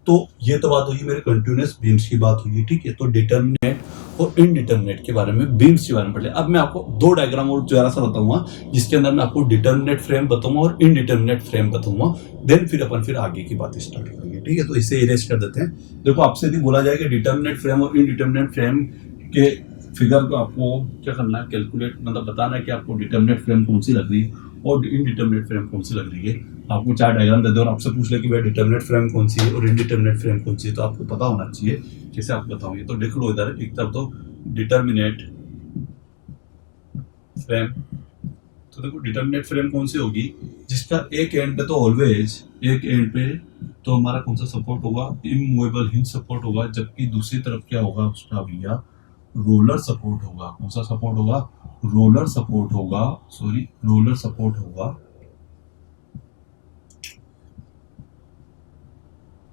तो ये तो बात होगी मेरे कंटिन्यूअस बीम्स की बात हुई। ठीक है, तो डिटर्मिनेट और इनडिटर्मिनेट के बारे में, बीम्स के बारे में पढ़ लिया। अब मैं आपको दो डायग्राम और जरा सा बताऊंगा जिसके अंदर मैं आपको डिटर्मिनेट फ्रेम बताऊंगा और इनडिटर्मिनेट फ्रेम बताऊंगा, देन फिर आगे की बात स्टार्ट करेंगे। ठीक है, तो इसे इरेज कर देते हैं। देखो आपसे यदि बोला जाए कि डिटर्मिनेट फ्रेम और इनडिटर्मिनेट फ्रेम के फिगर को आपको क्या करना है, कैलकुलेट, मतलब बताना है कि आपको डिटर्मिनेट फ्रेम कौन सी लग रही है और इनडिटर्मिनेट फ्रेम कौन सी लग रही है। आपको चार डायग्राम दे दो और आपसे पूछ ले कि भाई डिटर्मिनेट फ्रेम कौन सी है और इनडिटर्मिनेट फ्रेम कौन सी है, तो आपको पता होना चाहिए। कैसे आप बताओगे, तो देख लो इधर एक तरफ तो डिटर्मिनेट फ्रेम, तो देखो डिटर्मिनेट फ्रेम कौन सी होगी, जिसका एक एंड पे तो ऑलवेज, एक एंड पे तो हमारा कौन सा सपोर्ट होगा, इमूवेबल हिंज सपोर्ट होगा, जबकि दूसरी तरफ क्या होगा उसका भैया, रोलर सपोर्ट होगा। कौन सा सपोर्ट होगा, रोलर सपोर्ट होगा, सॉरी रोलर सपोर्ट होगा,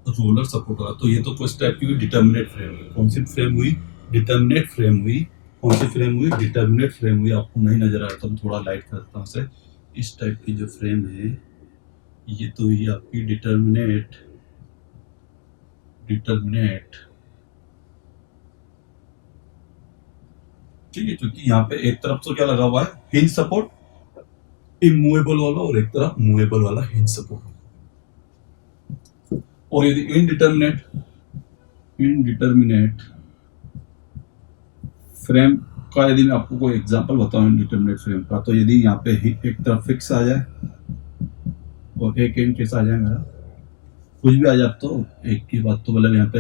रोलर सपोर्ट होगा। तो ये तो कुछ टाइप की डिटर्मिनेट फ्रेम हुई। कौन सी फ्रेम हुई, डिटर्मिनेट फ्रेम हुई। कौन सी फ्रेम हुई, डिटर्मिनेट फ्रेम हुई। आपको नहीं नजर आ रहा तो थोड़ा लाइट करता हूँ से। इस टाइप की जो फ्रेम है ये तो ये आपकी डिटर्मिनेट ठीक है, क्योंकि यहाँ पे एक तरफ तो क्या लगा हुआ है, हिंज सपोर्ट इमूवेबल वाला, और एक तरफ मूवेबल वाला हिंज सपोर्ट। और यदि इनडिटर्मिनेट फ्रेम का यदि मैं आपको कोई एग्जांपल बताऊं इनडिटर्मिनेट फ्रेम का, तो यदि यहाँ पे एक तरफ फिक्स आ जाए और एक एंड कैसा आ जाए मेरा, कुछ भी आ जाए तो एक की बात, तो मतलब यहाँ पे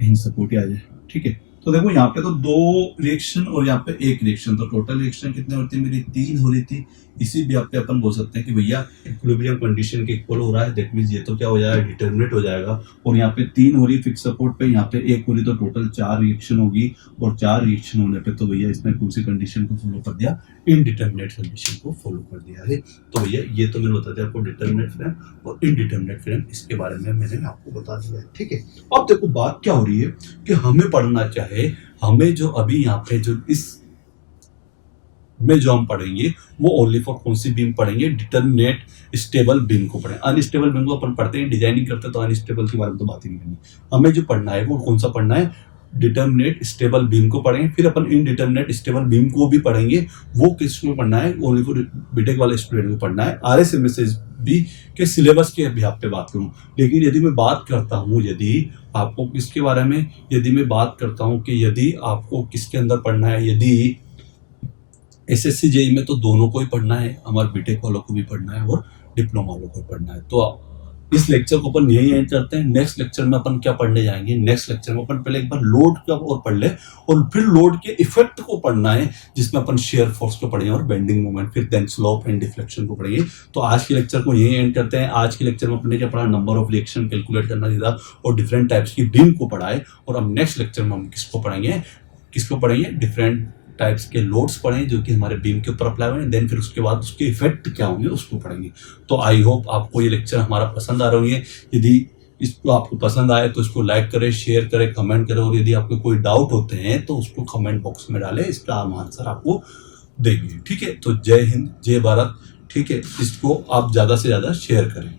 हिंज सपोर्ट ही आ जाए। ठीक है, तो देखो यहाँ पे तो दो रिएक्शन और यहाँ पे एक रिएक्शन, तो टोटल रिएक्शन कितनी होती है मेरी, 3 हो रही थी। इसी भी पे अपन बोल सकते हैं कि भैया इक्विलिब्रियम कंडीशन के इक्वल हो रहा है, दैट मीन्स ये तो क्या हो जाएगा, डिटर्मिनेट हो जाएगा। और यहाँ पे 3 हो रही फिक्स सपोर्ट पे, यहाँ पे 1 हो रही, तो टोटल 4 रिएक्शन होगी। और 4 रिएक्शन होने पे तो भैया इसने कौन सी कंडीशन को फॉलो कर दिया, इनडिटर्मिनेट कंडीशन को फॉलो कर दिया है। तो भैया ये तो मैंने बता दिया आपको डिटर्मिनेट फ्रेम और इनडिटर्मिनेट फ्रेम, इसके बारे में मैंने आपको बता दिया है, ठीक है। अब देखो बात क्या हो रही है कि हमें पढ़ना चाहे, हमें जो अभी यहाँ पे जो इस में जो हम पढ़ेंगे वो ओनली फॉर कौन सी बीम पढ़ेंगे, डिटर्मिनेट स्टेबल बीम को पढ़ें। अनस्टेबल बीम को अपन पढ़ते हैं, डिजाइनिंग करते हैं तो अनस्टेबल के बारे में तो बात ही नहीं करनी। हमें जो पढ़ना है वो कौन सा पढ़ना है, डिटर्मिनेट स्टेबल बीम को पढ़ेंगे। फिर अपन इनडिटर्मिनेट स्टेबल बीम को भी पढ़ेंगे, वो किसमें पढ़ना है, ओनली फॉर बीटेक वाले स्टूडेंट को पढ़ना है। RSMSS भी के सिलेबस के अभी पे बात करूं। लेकिन यदि मैं बात करता हूं, यदि आपको किसके बारे में, यदि मैं बात करता हूं कि यदि आपको किसके अंदर पढ़ना है, यदि SSC JEE में तो दोनों को ही पढ़ना है, हमारे बीटेक वालों को भी पढ़ना है और डिप्लोमा वालों को पढ़ना है। तो इस लेक्चर को अपन यही एंड करते हैं। नेक्स्ट लेक्चर में अपन क्या पढ़ने जाएंगे, नेक्स्ट लेक्चर में अपन पहले एक बार लोड का और पढ़ ले, और फिर लोड के इफेक्ट को पढ़ना है, जिसमें अपन शेयर फोर्स को पढ़ेंगे और बेंडिंग मोमेंट, फिर देन स्लोप एंड डिफ्लेक्शन को पढ़ेंगे। तो आज के लेक्चर को यही एंड करते हैं। आज के लेक्चर में अपने क्या पढ़ा, नंबर ऑफ रिएक्शन कैलकुलेट करना सीधा और डिफरेंट टाइप्स की बीम को पढ़ाए। और अब नेक्स्ट लेक्चर में हम किसको पढ़ेंगे, डिफरेंट टाइप्स के लोड्स पढ़ें जो कि हमारे बीम के ऊपर अप्लाई हुए, देन फिर उसके बाद उसके इफेक्ट क्या होंगे उसको पढ़ेंगे। तो आई होप आपको ये लेक्चर हमारा पसंद आ रहे होंगे। यदि इसको आपको पसंद आए तो इसको लाइक करें, शेयर करें, कमेंट करें, और यदि आपको कोई डाउट होते हैं तो उसको कमेंट बॉक्स में डालें, इसका हम आंसर आपको देंगे, ठीक है। तो जय हिंद, जय भारत, ठीक है। इसको आप ज़्यादा से ज़्यादा शेयर करें।